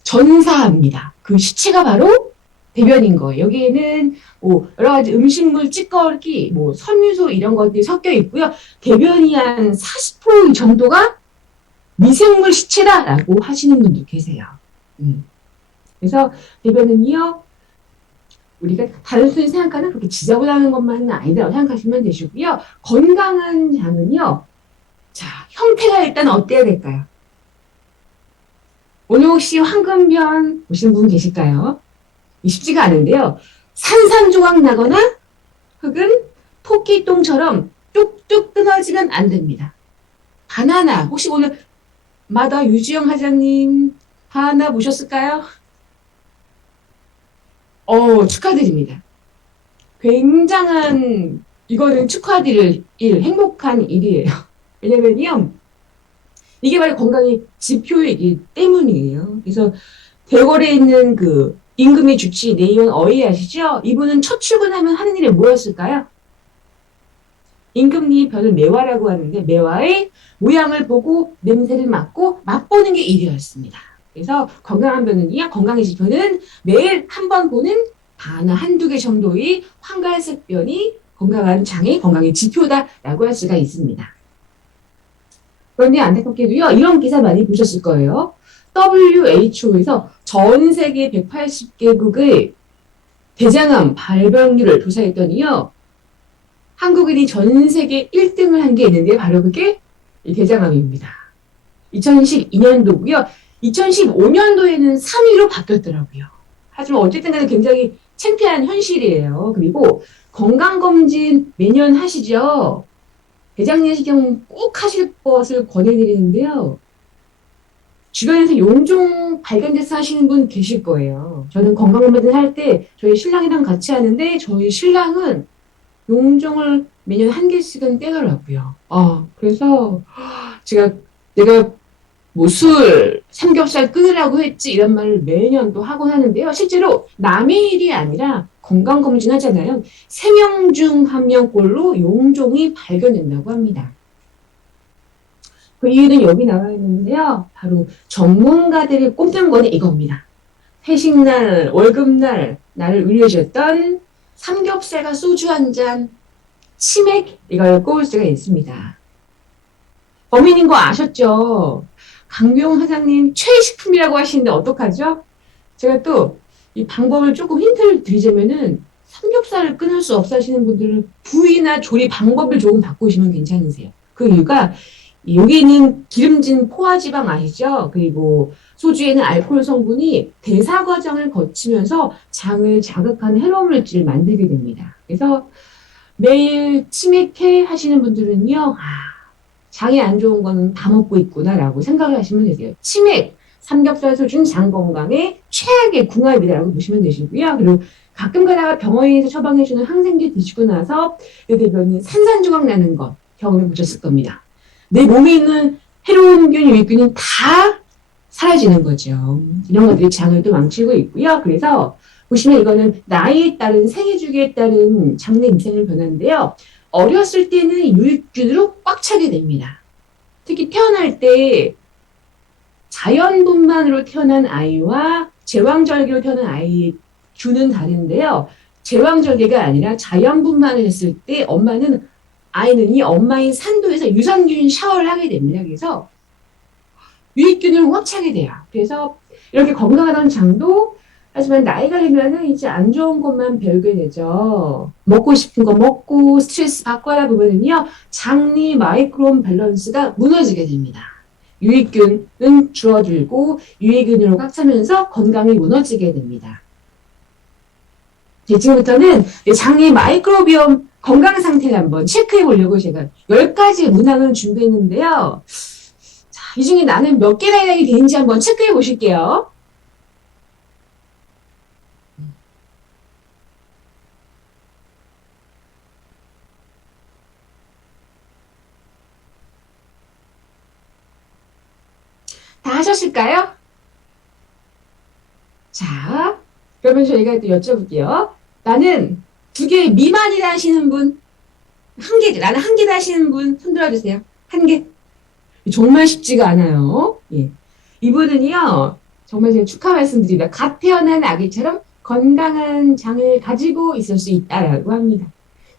전사합니다. 그 시체가 바로 대변인 거예요. 여기에는 뭐 여러 가지 음식물 찌꺼기, 뭐 섬유소 이런 것들이 섞여 있고요. 대변이 한 40% 정도가 미생물 시체다라고 하시는 분도 계세요. 그래서 대변은요, 우리가 단순히 생각하는 그렇게 지저분한 것만은 아니다라고 생각하시면 되시고요. 건강한 장은요, 자, 형태가 일단 어때야 될까요? 오늘 혹시 황금변 보신 분 계실까요? 쉽지가 않은데요. 산산조각 나거나 혹은 토끼똥처럼 뚝뚝 끊어지면 안 됩니다. 바나나, 혹시 오늘 마더 유지영 하장님 바나나 보셨을까요? 축하드립니다. 굉장한, 이거는 축하드릴 일, 행복한 일이에요. 왜냐면요, 이게 바로 건강의 지표이기 때문이에요. 그래서 대궐에 있는 그 임금의 주치 내의원 어이 아시죠? 이분은 첫 출근하면 하는 일이 뭐였을까요? 임금님 별을 매화라고 하는데 매화의 모양을 보고 냄새를 맡고 맛보는 게 일이었습니다. 그래서 건강한 변은요, 건강의 지표는 매일 한 번 보는 바나 한두 개 정도의 황갈색 변이 건강한 장의 건강의 지표다라고 할 수가 있습니다. 그런데 안타깝게도요, 이런 기사 많이 보셨을 거예요. WHO에서 전 세계 180개국의 대장암 발병률을 조사했더니요, 한국인이 전 세계 1등을 한 게 있는데 바로 그게 이 대장암입니다. 2012년도고요. 2015년도에는 3위로 바뀌었더라고요. 하지만 어쨌든 간에 굉장히 창피한 현실이에요. 그리고 건강검진 매년 하시죠? 대장내시경 꼭 하실 것을 권해드리는데요. 주변에서 용종 발견돼서 하시는 분 계실 거예요. 저는 건강검진 할 때 저희 신랑이랑 같이 하는데 저희 신랑은 용종을 매년 한 개씩은 떼더라고요. 그래서 내가 뭐 술, 삼겹살 끊으라고 했지 이런 말을 매년 또 하곤 하는데요. 실제로 남의 일이 아니라 건강검진 하잖아요. 3명 중 1명꼴로 용종이 발견된다고 합니다. 그 이유는 여기 나와 있는데요. 바로 전문가들이 꼽는 건 이겁니다. 회식날, 월급날 나를 위로해줬던 삼겹살과 소주 한 잔, 치맥 이걸 꼽을 수가 있습니다. 범인인 거 아셨죠? 강병 사장님 최식품이라고 하시는데 어떡하죠? 제가 또 이 방법을 조금 힌트를 드리자면은 삼겹살을 끊을 수 없어 하시는 분들은 부위나 조리 방법을 조금 바꾸시면 괜찮으세요. 그 이유가 여기 있는 기름진 포화지방 아시죠? 그리고 소주에는 알코올 성분이 대사 과정을 거치면서 장을 자극하는 해로운 물질을 만들게 됩니다. 그래서 매일 치맥해 하시는 분들은요, 장이 안 좋은 거는 다 먹고 있구나라고 생각을 하시면 되세요. 치맥, 삼겹살, 소주는 장 건강에 최악의 궁합이라고 보시면 되시고요. 그리고 가끔 가다가 병원에서 처방해주는 항생제 드시고 나서 대변이 산산조각 나는 것 경험해 보셨을 겁니다. 내 몸에 있는 해로운 균, 유익균은 다 사라지는 거죠. 이런 것들이 장을 또 망치고 있고요. 그래서 보시면 이거는 나이에 따른 생애 주기에 따른 장내 위생을 변하는데요. 어렸을 때는 유익균으로 꽉 차게 됩니다. 특히 태어날 때 자연분만으로 태어난 아이와 제왕절개로 태어난 아이의 균은 다른데요. 제왕절개가 아니라 자연분만을 했을 때 아이는 이 엄마의 산도에서 유산균 샤워를 하게 됩니다. 그래서 유익균을 꽉 차게 돼요. 그래서 이렇게 건강하던 장도 하지만 나이가 들면은 이제 안 좋은 것만 배우게 되죠. 먹고 싶은 거 먹고 스트레스 받고 하다 보면은요, 장내 마이크로온 밸런스가 무너지게 됩니다. 유익균은 줄어들고 유해균으로 꽉 차면서 건강이 무너지게 됩니다. 지금부터는 장내 마이크로비옴 건강 상태를 한번 체크해 보려고 제가 10가지 문항을 준비했는데요. 자, 이 중에 나는 몇 개나 해당이 되는지 한번 체크해 보실게요. 다 하셨을까요? 자, 그러면 저희가 또 여쭤볼게요. 나는 2개 미만이라 하시는 분, 1개, 나는 1개다 하시는 분, 손 들어주세요. 1개. 정말 쉽지가 않아요. 예. 이분은요, 정말 제가 축하 말씀드립니다. 갓 태어난 아기처럼 건강한 장을 가지고 있을 수 있다라고 합니다.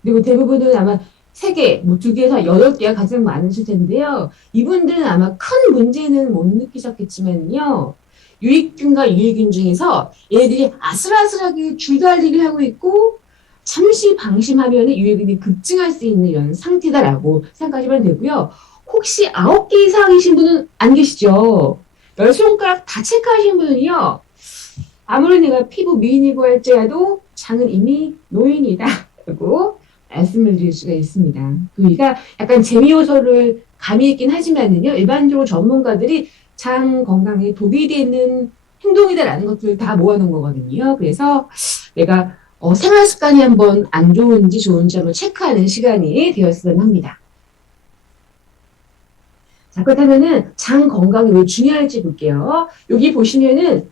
그리고 대부분은 아마 3개, 뭐 2개에서 8개가 가장 많으실 텐데요. 이분들은 아마 큰 문제는 못 느끼셨겠지만요. 유익균과 유해균 중에서 얘들이 아슬아슬하게 줄달리기를 하고 있고 잠시 방심하면 유해균이 급증할 수 있는 이런 상태다라고 생각하시면 되고요. 혹시 9개 이상이신 분은 안 계시죠? 10손가락 다 체크하신 분은요. 아무리 내가 피부 미인이고 할지라도 장은 이미 노인이다라고 말씀을 드릴 수가 있습니다. 그러니까 약간 재미 요소를 가미했긴 하지만은요. 일반적으로 전문가들이 장 건강에 독이 되는 행동이다라는 것들을 다 모아놓은 거거든요. 그래서 내가 생활 습관이 한번 안 좋은지 좋은지 한번 체크하는 시간이 되었으면 합니다. 자, 그렇다면은 장 건강이 왜 중요할지 볼게요. 여기 보시면은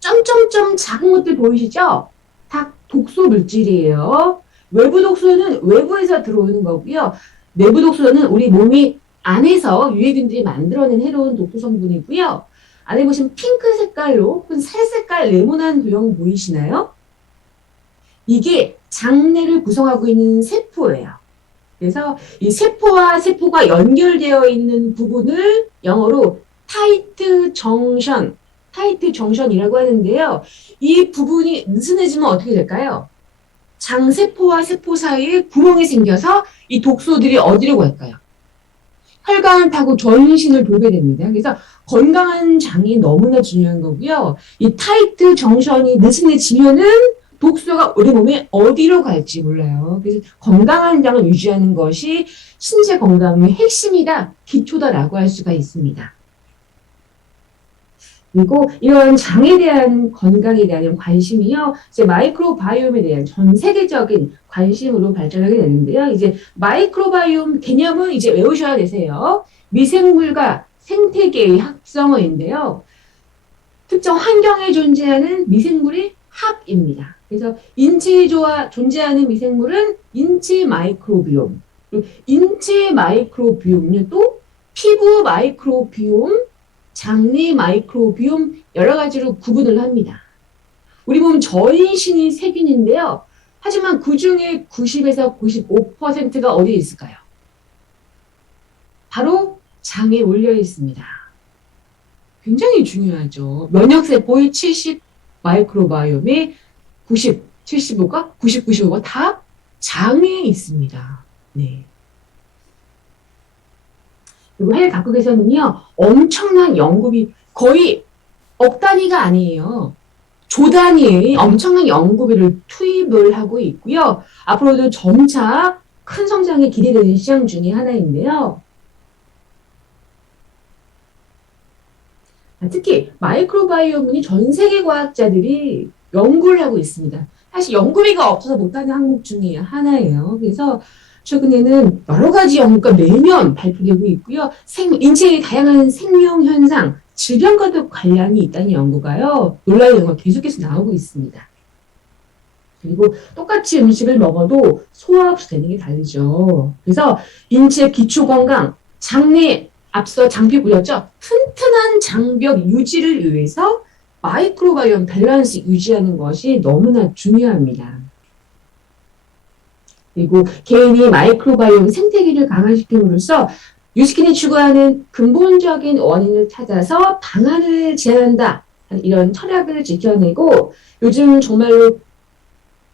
점점점 작은 것들 보이시죠? 다 독소 물질이에요. 외부 독소는 외부에서 들어오는 거고요. 내부 독소는 우리 몸이 안에서 유해균들이 만들어낸 해로운 독소 성분이고요. 안에 보시면 핑크 색깔로 혹은 살색깔 네모난 도형 보이시나요? 이게 장내를 구성하고 있는 세포예요. 그래서 이 세포와 세포가 연결되어 있는 부분을 영어로 타이트 정션이라고 하는데요. 이 부분이 느슨해지면 어떻게 될까요? 장세포와 세포 사이에 구멍이 생겨서 이 독소들이 어디로 갈까요? 혈관을 타고 전신을 돌게 됩니다. 그래서 건강한 장이 너무나 중요한 거고요. 이 타이트 정션이 느슨해지면은 독소가 우리 몸에 어디로 갈지 몰라요. 그래서 건강한 장을 유지하는 것이 신체 건강의 핵심이다, 기초다라고 할 수가 있습니다. 그리고 이런 장에 대한 건강에 대한 관심이요, 이제 마이크로바이옴에 대한 전 세계적인 관심으로 발전하게 되는데요. 이제 마이크로바이옴 개념은 이제 외우셔야 되세요. 미생물과 생태계의 합성어인데요. 특정 환경에 존재하는 미생물의 합입니다. 그래서 인체에 존재하는 미생물은 인체 마이크로비옴, 그리고 인체 마이크로비옴은 또 피부 마이크로비옴, 장내 마이크로비옴 여러 가지로 구분을 합니다. 우리 몸 전신이 세균인데요. 하지만 그 중에 90에서 95%가 어디에 있을까요? 바로 장에 올려 있습니다. 굉장히 중요하죠. 면역세포의 70 마이크로바이옴의 90, 75가 90, 95가 다 장에 있습니다. 네. 그리고 해외 각국에서는요, 엄청난 연구비, 거의 억 단위가 아니에요. 조 단위의 엄청난 연구비를 투입을 하고 있고요. 앞으로도 점차 큰 성장이 기대되는 시장 중에 하나인데요. 특히 마이크로바이옴은 전 세계 과학자들이 연구를 하고 있습니다. 사실 연구비가 없어서 못하는 항목 중에 하나예요. 그래서 최근에는 여러 가지 연구가 매년 발표되고 있고요. 인체의 다양한 생명 현상, 질병과도 관련이 있다는 연구가요, 논란의 연구가 계속해서 나오고 있습니다. 그리고 똑같이 음식을 먹어도 소화 흡수 되는 게 다르죠. 그래서 인체 기초 건강, 장내, 앞서 장벽 보였죠? 튼튼한 장벽 유지를 위해서 마이크로바이옴 밸런스 유지하는 것이 너무나 중요합니다. 그리고 개인이 마이크로바이옴 생태계를 강화시킴으로써 뉴스킨이 추구하는 근본적인 원인을 찾아서 방안을 제안한다, 이런 철학을 지켜내고 요즘 정말로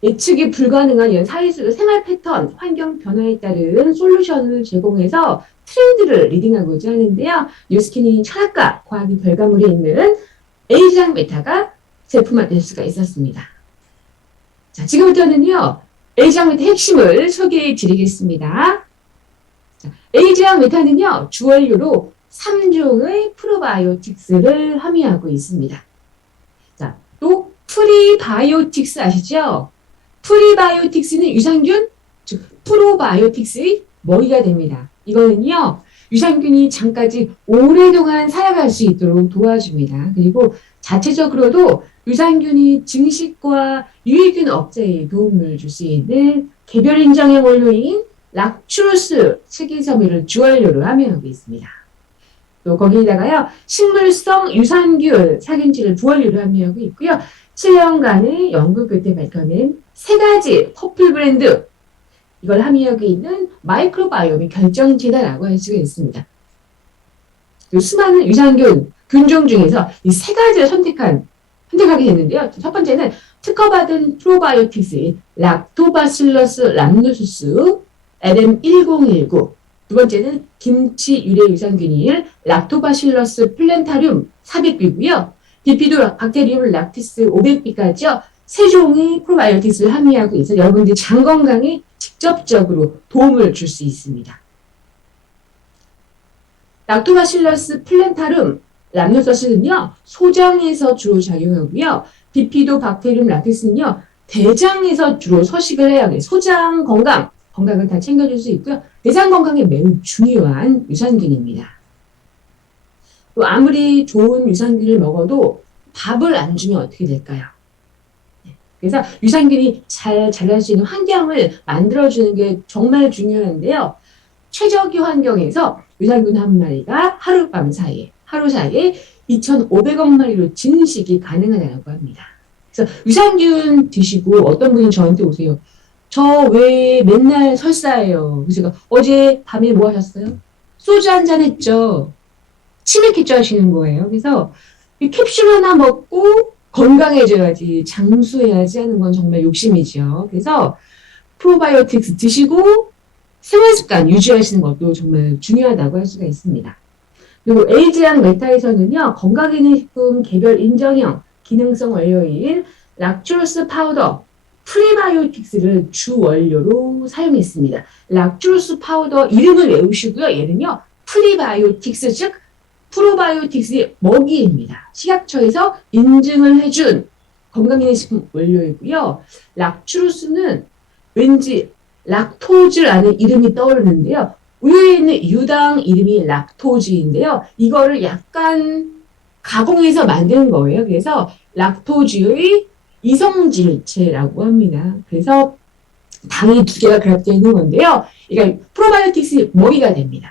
예측이 불가능한 이런 사회 속 생활 패턴, 환경 변화에 따른 솔루션을 제공해서 트렌드를 리딩하고자 하는데요. 뉴스킨이 철학과 과학의 결과물이 있는 에이지랑 메타가 제품화될 수가 있었습니다. 자, 지금부터는요, 에이지랑 메타 핵심을 소개해 드리겠습니다. 자, 에이지랑 메타는요, 주원료로 3종의 프로바이오틱스를 함유하고 있습니다. 자, 또 프리바이오틱스 아시죠? 프리바이오틱스는 유산균, 즉 프로바이오틱스의 머리가 됩니다. 이거는요, 유산균이 장까지 오랫동안 살아갈 수 있도록 도와줍니다. 그리고 자체적으로도 유산균이 증식과 유해균 억제에 도움을 줄 수 있는 개별 인정형 원료인 락투로스 식이섬유를 주원료로 함유하고 있습니다. 또 거기에다가요, 식물성 유산균 살균제를 부원료로 함유하고 있고요. 7년간의 연구 끝에 밝혀낸 3가지 퍼플 브랜드, 이걸 함유하고 있는 마이크로바이옴이 결정체다라고 할 수가 있습니다. 수많은 유산균 균종 중에서 이 3가지를 선택하게 됐는데요. 첫 번째는 특허받은 프로바이오틱스인 락토바실러스 람노수스 LM1019, 두 번째는 김치 유래 유산균인 락토바실러스 플랜타륨 400B고요. 비피도 박테리움 락티스 500B까지요. 3종의 프로바이오틱스를 함유하고 있어 여러분들 장 건강에 직접적으로 도움을 줄 수 있습니다. 락토바실러스 플랜타룸 람노서스는요, 소장에서 주로 작용하고요. 비피도 박테리움 락티스는요, 대장에서 주로 서식을 해야 해요. 소장 건강을 다 챙겨줄 수 있고요. 대장 건강에 매우 중요한 유산균입니다. 또 아무리 좋은 유산균을 먹어도 밥을 안 주면 어떻게 될까요? 그래서 유산균이 잘 자랄 수 있는 환경을 만들어주는 게 정말 중요한데요. 최적의 환경에서 유산균 한 마리가 하루 사이에 2,500억 마리로 증식이 가능하다고 합니다. 그래서 유산균 드시고 어떤 분이 저한테 오세요. 저 왜 맨날 설사해요? 그래서 제가 어제 밤에 뭐 하셨어요? 소주 한잔 했죠. 치맥했죠 하시는 거예요. 그래서 이 캡슐 하나 먹고 건강해져야지, 장수해야지 하는 건 정말 욕심이죠. 그래서 프로바이오틱스 드시고 생활 습관 유지하시는 것도 정말 중요하다고 할 수가 있습니다. 그리고 LG랑 메타에서는요, 건강기능식품 개별 인정형 기능성 원료인 락투로스 파우더, 프리바이오틱스를 주 원료로 사용했습니다. 락투로스 파우더 이름을 외우시고요. 얘는요, 프리바이오틱스, 즉 프로바이오틱스의 먹이입니다. 식약처에서 인증을 해준 건강기능식품 원료이고요. 락투로스는 왠지 락토즈라는 이름이 떠오르는데요. 우유에 있는 유당 이름이 락토즈인데요. 이거를 약간 가공해서 만든 거예요. 그래서 락토즈의 이성질체라고 합니다. 그래서 당이 두 개가 결합되어 있는 건데요. 그러니까 프로바이오틱스 먹이가 됩니다.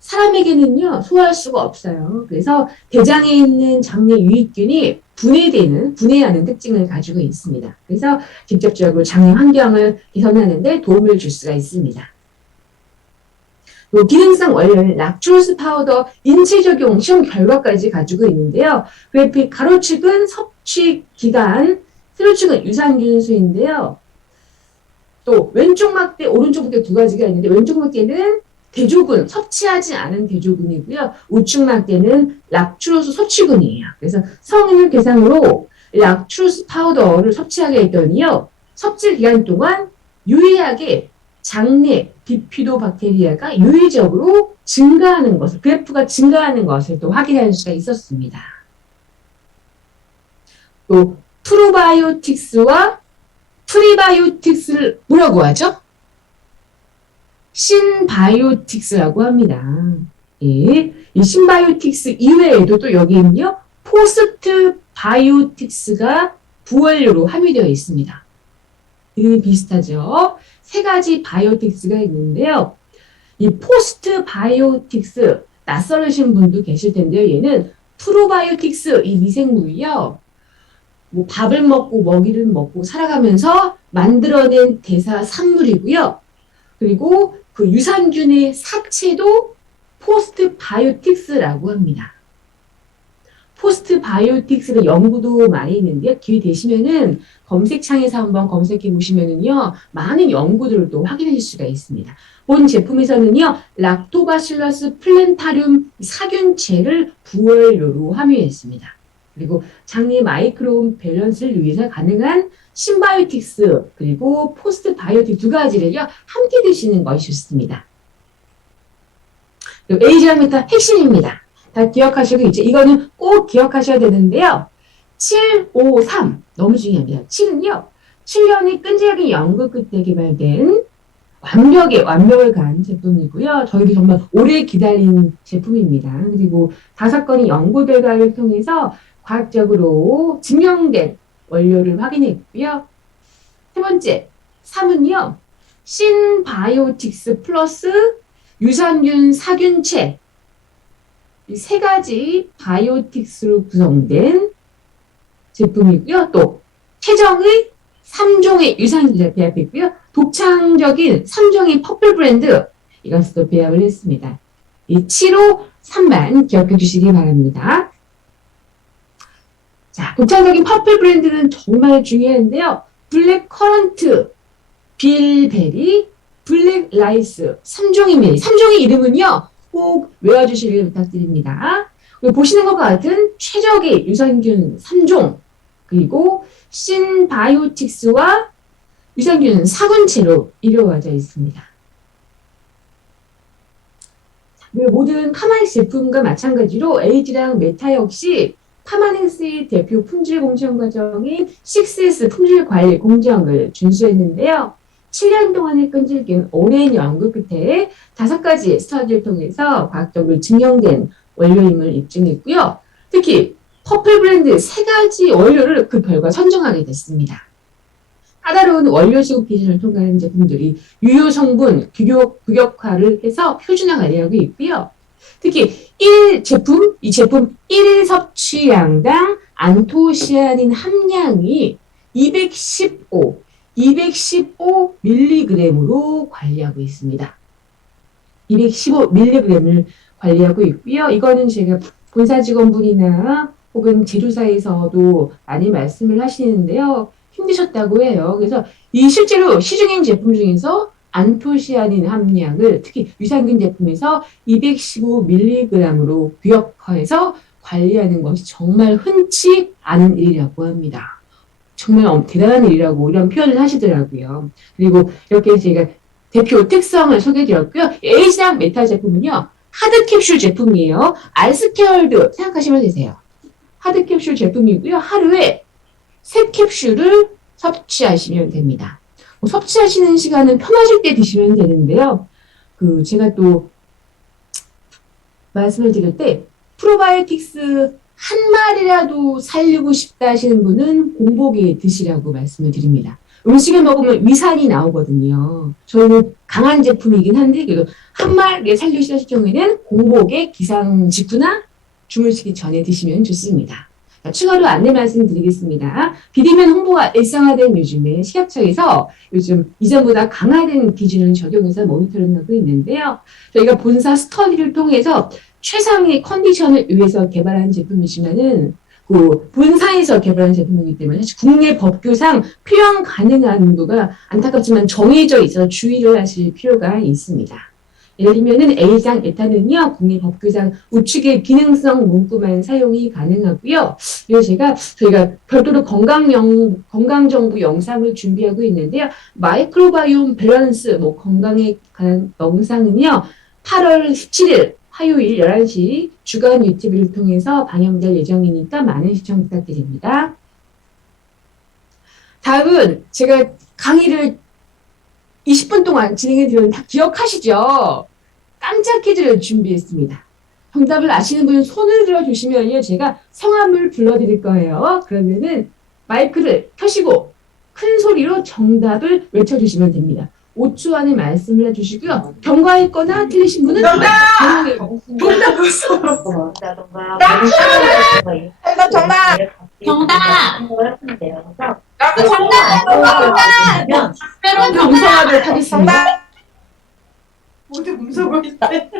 사람에게는요, 소화할 수가 없어요. 그래서 대장에 있는 장내 유익균이 분해하는 특징을 가지고 있습니다. 그래서 직접적으로 장내 환경을 개선하는 데 도움을 줄 수가 있습니다. 또 기능성 원료는 락투로스 파우더 인체 적용 시험 결과까지 가지고 있는데요. 그래픽 가로축은 섭취 기간, 세로축은 유산균 수인데요. 또 왼쪽 막대, 오른쪽 막대 두 가지가 있는데 왼쪽 막대는 대조군, 섭취하지 않은 대조군이고요. 우측 막대는 락투로스 섭취군이에요. 그래서 성인을 대상으로 락투로스 파우더를 섭취하게 했더니요. 섭취 기간 동안 유의하게 장내 비피도 박테리아가 유의적으로 증가하는 것을, 그래프가 증가하는 것을 또 확인할 수가 있었습니다. 또 프로바이오틱스와 프리바이오틱스를 뭐라고 하죠? 신바이오틱스라고 합니다. 예, 이 신바이오틱스 이외에도 또 여기는요, 포스트 바이오틱스가 부원료로 함유되어 있습니다. 이름이 비슷하죠? 세 가지 바이오틱스가 있는데요. 이 포스트 바이오틱스, 낯설으신 분도 계실 텐데요. 얘는 프로바이오틱스, 이 미생물이요. 뭐 밥을 먹고 먹이를 먹고 살아가면서 만들어낸 대사 산물이고요. 그리고 그 유산균의 사체도 포스트 바이오틱스라고 합니다. 포스트 바이오틱스의 연구도 많이 있는데요. 기회 되시면은 검색창에서 한번 검색해 보시면은요, 많은 연구들을 또 확인하실 수가 있습니다. 본 제품에서는요, 락토바실러스 플랜타륨 사균체를 부원료로 함유했습니다. 그리고 장내 마이크로온 밸런스를 위해서 가능한 신바이오틱스 그리고 포스트 바이오틱 두 가지를요, 함께 드시는 것이 좋습니다. 에이지아메타 핵심입니다. 다 기억하시고 이제 이거는 꼭 기억하셔야 되는데요. 753 너무 중요합니다. 7은요. 7년의 끈질긴 연구 끝에 개발된 완벽을 가한 제품이고요. 저희도 정말 오래 기다린 제품입니다. 그리고 5건의 연구 결과를 통해서 과학적으로 증명된 원료를 확인했고요. 세 번째, 3은요. 신바이오틱스 플러스 유산균 사균체 이 세 가지 바이오틱스로 구성된 제품이고요. 또 최정의 3종의 유산균을 배합했고요. 독창적인 3종의 퍼플 브랜드 이것도 배합을 했습니다. 이 753만 기억해 주시기 바랍니다. 자, 독창적인 퍼플 브랜드는 정말 중요한데요. 블랙 커런트, 빌베리, 블랙 라이스 3종입니다. 3종의 이름은요. 꼭 외워주시길 부탁드립니다. 보시는 것과 같은 최적의 유산균 3종 그리고 신바이오틱스와 유산균 사군체로 이루어져 있습니다. 모든 카마넥스 제품과 마찬가지로 LG랑 메타 역시 카마넥스의 대표 품질 공정 과정인 6S 품질 관리 공정을 준수했는데요. 7년 동안의 끈질긴 오랜 연구 끝에 5가지 스터디를 통해서 과학적으로 증명된 원료임을 입증했고요. 특히 퍼플 브랜드 3가지 원료를 그 결과 선정하게 됐습니다. 까다로운 원료 시급 기준을 통과한 제품들이 유효 성분 규격화를 해서 표준화가 되고 있고요. 특히 이 제품 1일 섭취량당 안토시아닌 함량이 215mg으로 관리하고 있습니다. 215mg을 관리하고 있고요. 이거는 제가 본사 직원분이나 혹은 제조사에서도 많이 말씀을 하시는데요. 힘드셨다고 해요. 그래서 이 실제로 시중인 제품 중에서 안토시아닌 함량을 특히 유산균 제품에서 215mg으로 구역화해서 관리하는 것이 정말 흔치 않은 일이라고 합니다. 정말 대단한 일이라고 이런 표현을 하시더라고요. 그리고 이렇게 제가 대표 특성을 소개해드렸고요. 에이지랑 메타 제품은요. 하드 캡슐 제품이에요. 알스케월드 생각하시면 되세요. 하드 캡슐 제품이고요. 하루에 3캡슐을 섭취하시면 됩니다. 섭취하시는 시간은 편하실 때 드시면 되는데요. 제가 또 말씀을 드릴 때 프로바이오틱스 한 마리라도 살리고 싶다 하시는 분은 공복에 드시라고 말씀을 드립니다. 음식을 먹으면 위산이 나오거든요. 저희는 강한 제품이긴 한데 그래도 한 마리 살리시다 하실 경우에는 공복에 기상 직후나 주무시기 전에 드시면 좋습니다. 자, 추가로 안내 말씀드리겠습니다. 비대면 홍보가 일상화된 요즘에 식약처에서 요즘 이전보다 강화된 기준을 적용해서 모니터링하고 있는데요. 저희가 본사 스터디를 통해서 최상의 컨디션을 위해서 개발한 제품이지만은 본사에서 개발한 제품이기 때문에 사실 국내 법규상 표현 가능한 온도가 안타깝지만 정해져 있어 주의를 하실 필요가 있습니다. 예를 들면은 A장 에탄은요, 국내 법규상 우측의 기능성 문구만 사용이 가능하고요. 그리고 저희가 별도로 건강정보 영상을 준비하고 있는데요. 마이크로바이옴 밸런스, 건강에 관한 영상은요, 8월 17일 화요일 11시 주간 유튜브를 통해서 방영될 예정이니까 많은 시청 부탁드립니다. 다음은 제가 강의를 20분 동안 진행해 드렸는데 다 기억하시죠? 깜짝 퀴즈를 준비했습니다. 정답을 아시는 분은 손을 들어주시면요. 제가 성함을 불러드릴 거예요. 그러면은 마이크를 켜시고 큰 소리로 정답을 외쳐주시면 됩니다. 5초 안에 말씀을 해주시고요. 경과했거나 틀리신 분은 정답 벌써 정답 방송하도록 하겠습니다. 모두 문서고 있대.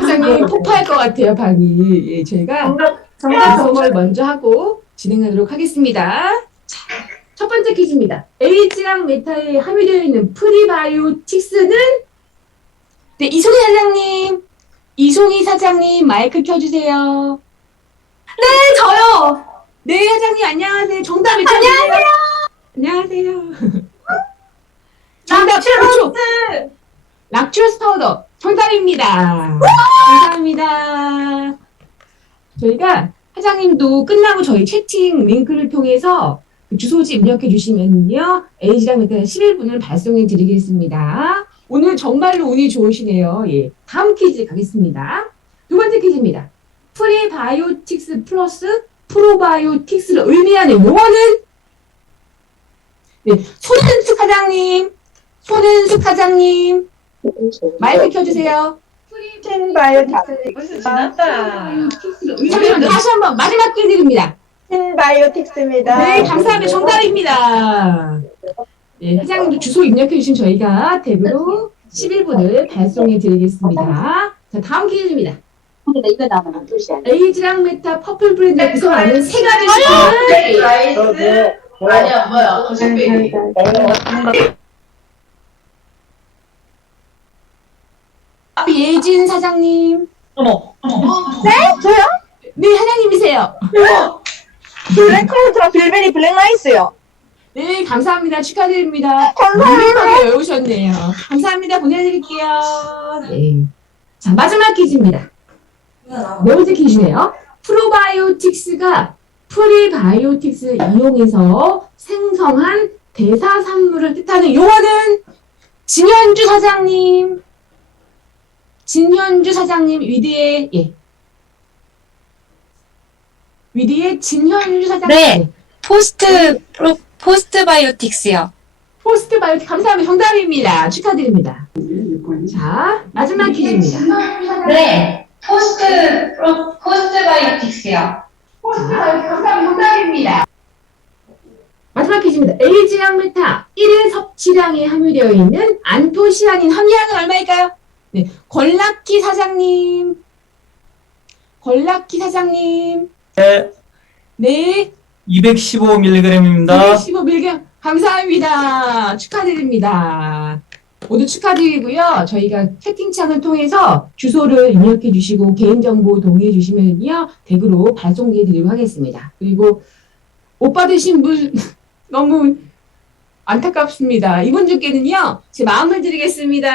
부장님 폭파할 것 같아요, 방이. 예, 저희가 정답을 먼저 하고 진행하도록 하겠습니다. 자, 첫 번째 퀴즈입니다. 에이지랑 메타에 함유되어 있는 프리바이오틱스는 네, 이송희 사장님 마이크 켜주세요. 네, 저요. 네, 사장님 안녕하세요. 정답 외쳐주세요. 안녕하세요. 정답 락츄러스 파우더 정답입니다. 감사합니다. 저희가 사장님도 끝나고 저희 채팅 링크를 통해서 주소지 입력해 주시면요. 에이지랑 메타 11분을 발송해 드리겠습니다. 오늘 정말로 운이 좋으시네요. 예, 다음 퀴즈 가겠습니다. 두 번째 퀴즈입니다. 프리바이오틱스 플러스 프로바이오틱스를 의미하는 용어는 네, 손은숙 사장님 마이크 켜주세요. 신바이오틱스 다시 한번 마지막 퀴즈입니다. 신바이오틱스입니다. 네, 감사합니다. 정답입니다. 네, 회장님도 주소 입력해 주신 저희가 댁으로 11분을 발송해 드리겠습니다. 자, 다음 퀴즈입니다. 에이지랑 메타 퍼플 브랜드 구성하는 세 가지 제품을 아니야, 뭐야. 거짓말이. 예진 사장님. 어머. 네? 저요? 네, 사장님이세요. 블랙홀드랑 빌베리 블랙라이스요. 네, 감사합니다. 축하드립니다. 감사합니다. 완벽하게 외우셨네요. 감사합니다. 보내드릴게요. 네. 자, 마지막 퀴즈입니다. 네 번째 퀴즈네요. 프로바이오틱스가 프리바이오틱스 이용해서 생성한 대사산물을 뜻하는 용어는 진현주 사장님, 위디의 진현주 사장님. 네. 포스트바이오틱스요. 포스트바이오틱 감사합니다. 정답입니다. 축하드립니다. 자, 마지막 퀴즈입니다. 네. 포스트바이오틱스요. 포스트바이오틱 감사합니다. 정답입니다. 마지막 퀴즈입니다. 에이지랑 메타 1일 섭취량에 함유되어 있는 안토시아닌 함량은 얼마일까요? 네, 권락희 사장님. 네, 네, 215mg입니다. 215mg. 감사합니다. 축하드립니다. 모두 축하드리고요. 저희가 채팅창을 통해서 주소를 입력해 주시고 개인정보 동의해 주시면요. 댁으로 발송해 드리도록 하겠습니다. 그리고 못 받으신 분 너무 안타깝습니다. 이분들께는요. 제 마음을 드리겠습니다.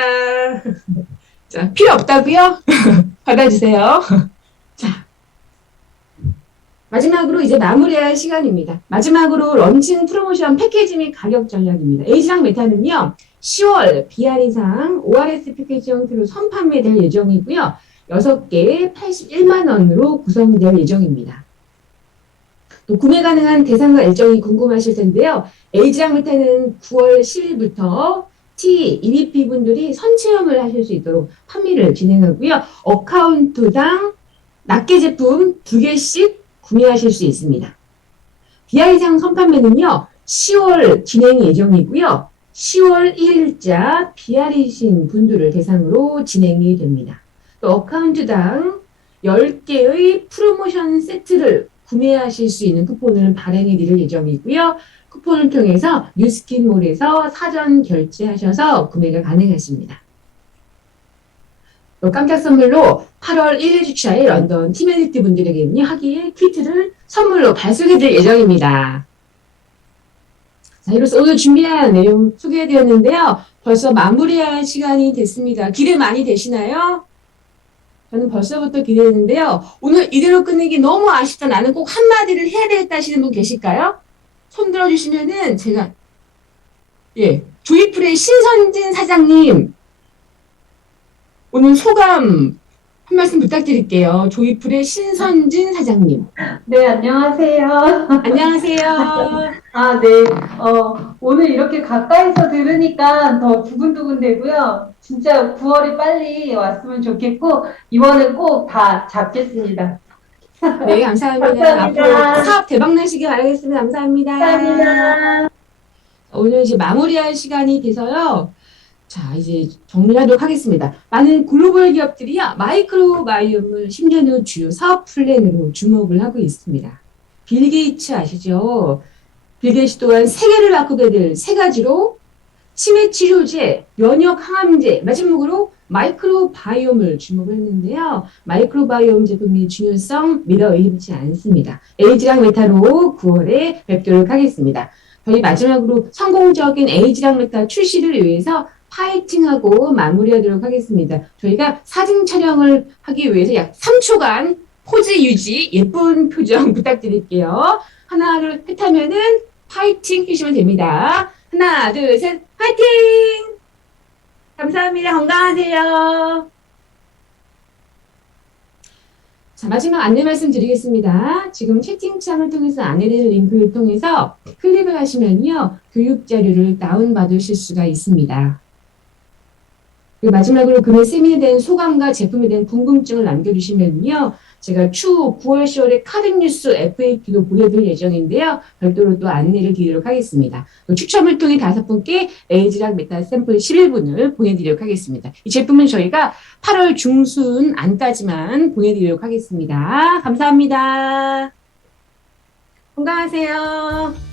자, 필요 없다고요? 받아주세요. 자, 마지막으로 이제 마무리할 시간입니다. 마지막으로 런칭 프로모션 패키지 및 가격 전략입니다. 에이지랑 메타는요. 10월 BR이상 ORS 패키지 형태로 선판매될 예정이고요. 6개 81만 원으로 구성될 예정입니다. 또 구매 가능한 대상과 일정이 궁금하실 텐데요. 에이지랑 메타는 9월 10일부터 T, EVP 분들이 선체험을 하실 수 있도록 판매를 진행하고요. 어카운트당 낱개 제품 2개씩 구매하실 수 있습니다. BR이상 선판매는요. 10월 진행 예정이고요. 10월 1일자 BR이신 분들을 대상으로 진행이 됩니다. 또 어카운트당 10개의 프로모션 세트를 구매하실 수 있는 쿠폰을 발행해 드릴 예정이고요. 쿠폰을 통해서 뉴스킨몰에서 사전 결제하셔서 구매가 가능하십니다. 또 깜짝 선물로 8월 1일 주차의 런던 티메리트 분들에게는요, 하기에 키트를 선물로 발송해 드릴 예정입니다. 자, 이로써 오늘 준비한 내용 소개해 드렸는데요. 벌써 마무리할 시간이 됐습니다. 기대 많이 되시나요? 저는 벌써부터 기대되는데요. 오늘 이대로 끝내기 너무 아쉽다. 나는 꼭 한마디를 해야 되겠다 하시는 분 계실까요? 손 들어주시면은 제가, 예, 조이풀의 신선진 사장님, 오늘 소감 한 말씀 부탁드릴게요. 조이풀의 신선진 사장님. 네, 안녕하세요. 안녕하세요. 아, 네. 오늘 이렇게 가까이서 들으니까 더 두근두근 되고요. 진짜 9월이 빨리 왔으면 좋겠고, 이번엔 꼭 다 잡겠습니다. 네, 감사합니다. 감사합니다. 앞으로 사업 대박 나시길 바라겠습니다. 감사합니다. 감사합니다. 오늘 이제 마무리할 시간이 돼서요. 자, 이제 정리하도록 하겠습니다. 많은 글로벌 기업들이요, 마이크로바이옴을 10년 후 주요 사업 플랜으로 주목을 하고 있습니다. 빌 게이츠 아시죠? 빌 게이츠 또한 세계를 바꾸게 될 세 가지로 치매 치료제, 면역 항암제, 마지막으로 마이크로바이옴을 주목을 했는데요. 마이크로바이옴 제품의 중요성 믿어 의심치 않습니다. 에이지랑 메타로 9월에 뵙도록 하겠습니다. 저희 마지막으로 성공적인 에이지랑 메타 출시를 위해서 파이팅하고 마무리하도록 하겠습니다. 저희가 사진 촬영을 하기 위해서 약 3초간 포즈 유지, 예쁜 표정 부탁드릴게요. 하나, 둘, 셋 하면은 파이팅 해주시면 됩니다. 하나, 둘, 셋, 파이팅! 감사합니다. 건강하세요. 자, 마지막 안내 말씀 드리겠습니다. 지금 채팅창을 통해서 안내되는 링크를 통해서 클릭을 하시면요. 교육 자료를 다운받으실 수가 있습니다. 그리고 마지막으로 금일 세미에 대한 소감과 제품에 대한 궁금증을 남겨주시면요. 제가 추후 9월, 10월에 카드뉴스 FAQ도 보내드릴 예정인데요. 별도로 또 안내를 드리도록 하겠습니다. 또 추첨을 통해 5분께 에이지랑 메타 샘플 11분을 보내드리도록 하겠습니다. 이 제품은 저희가 8월 중순 안까지만 보내드리도록 하겠습니다. 감사합니다. 건강하세요.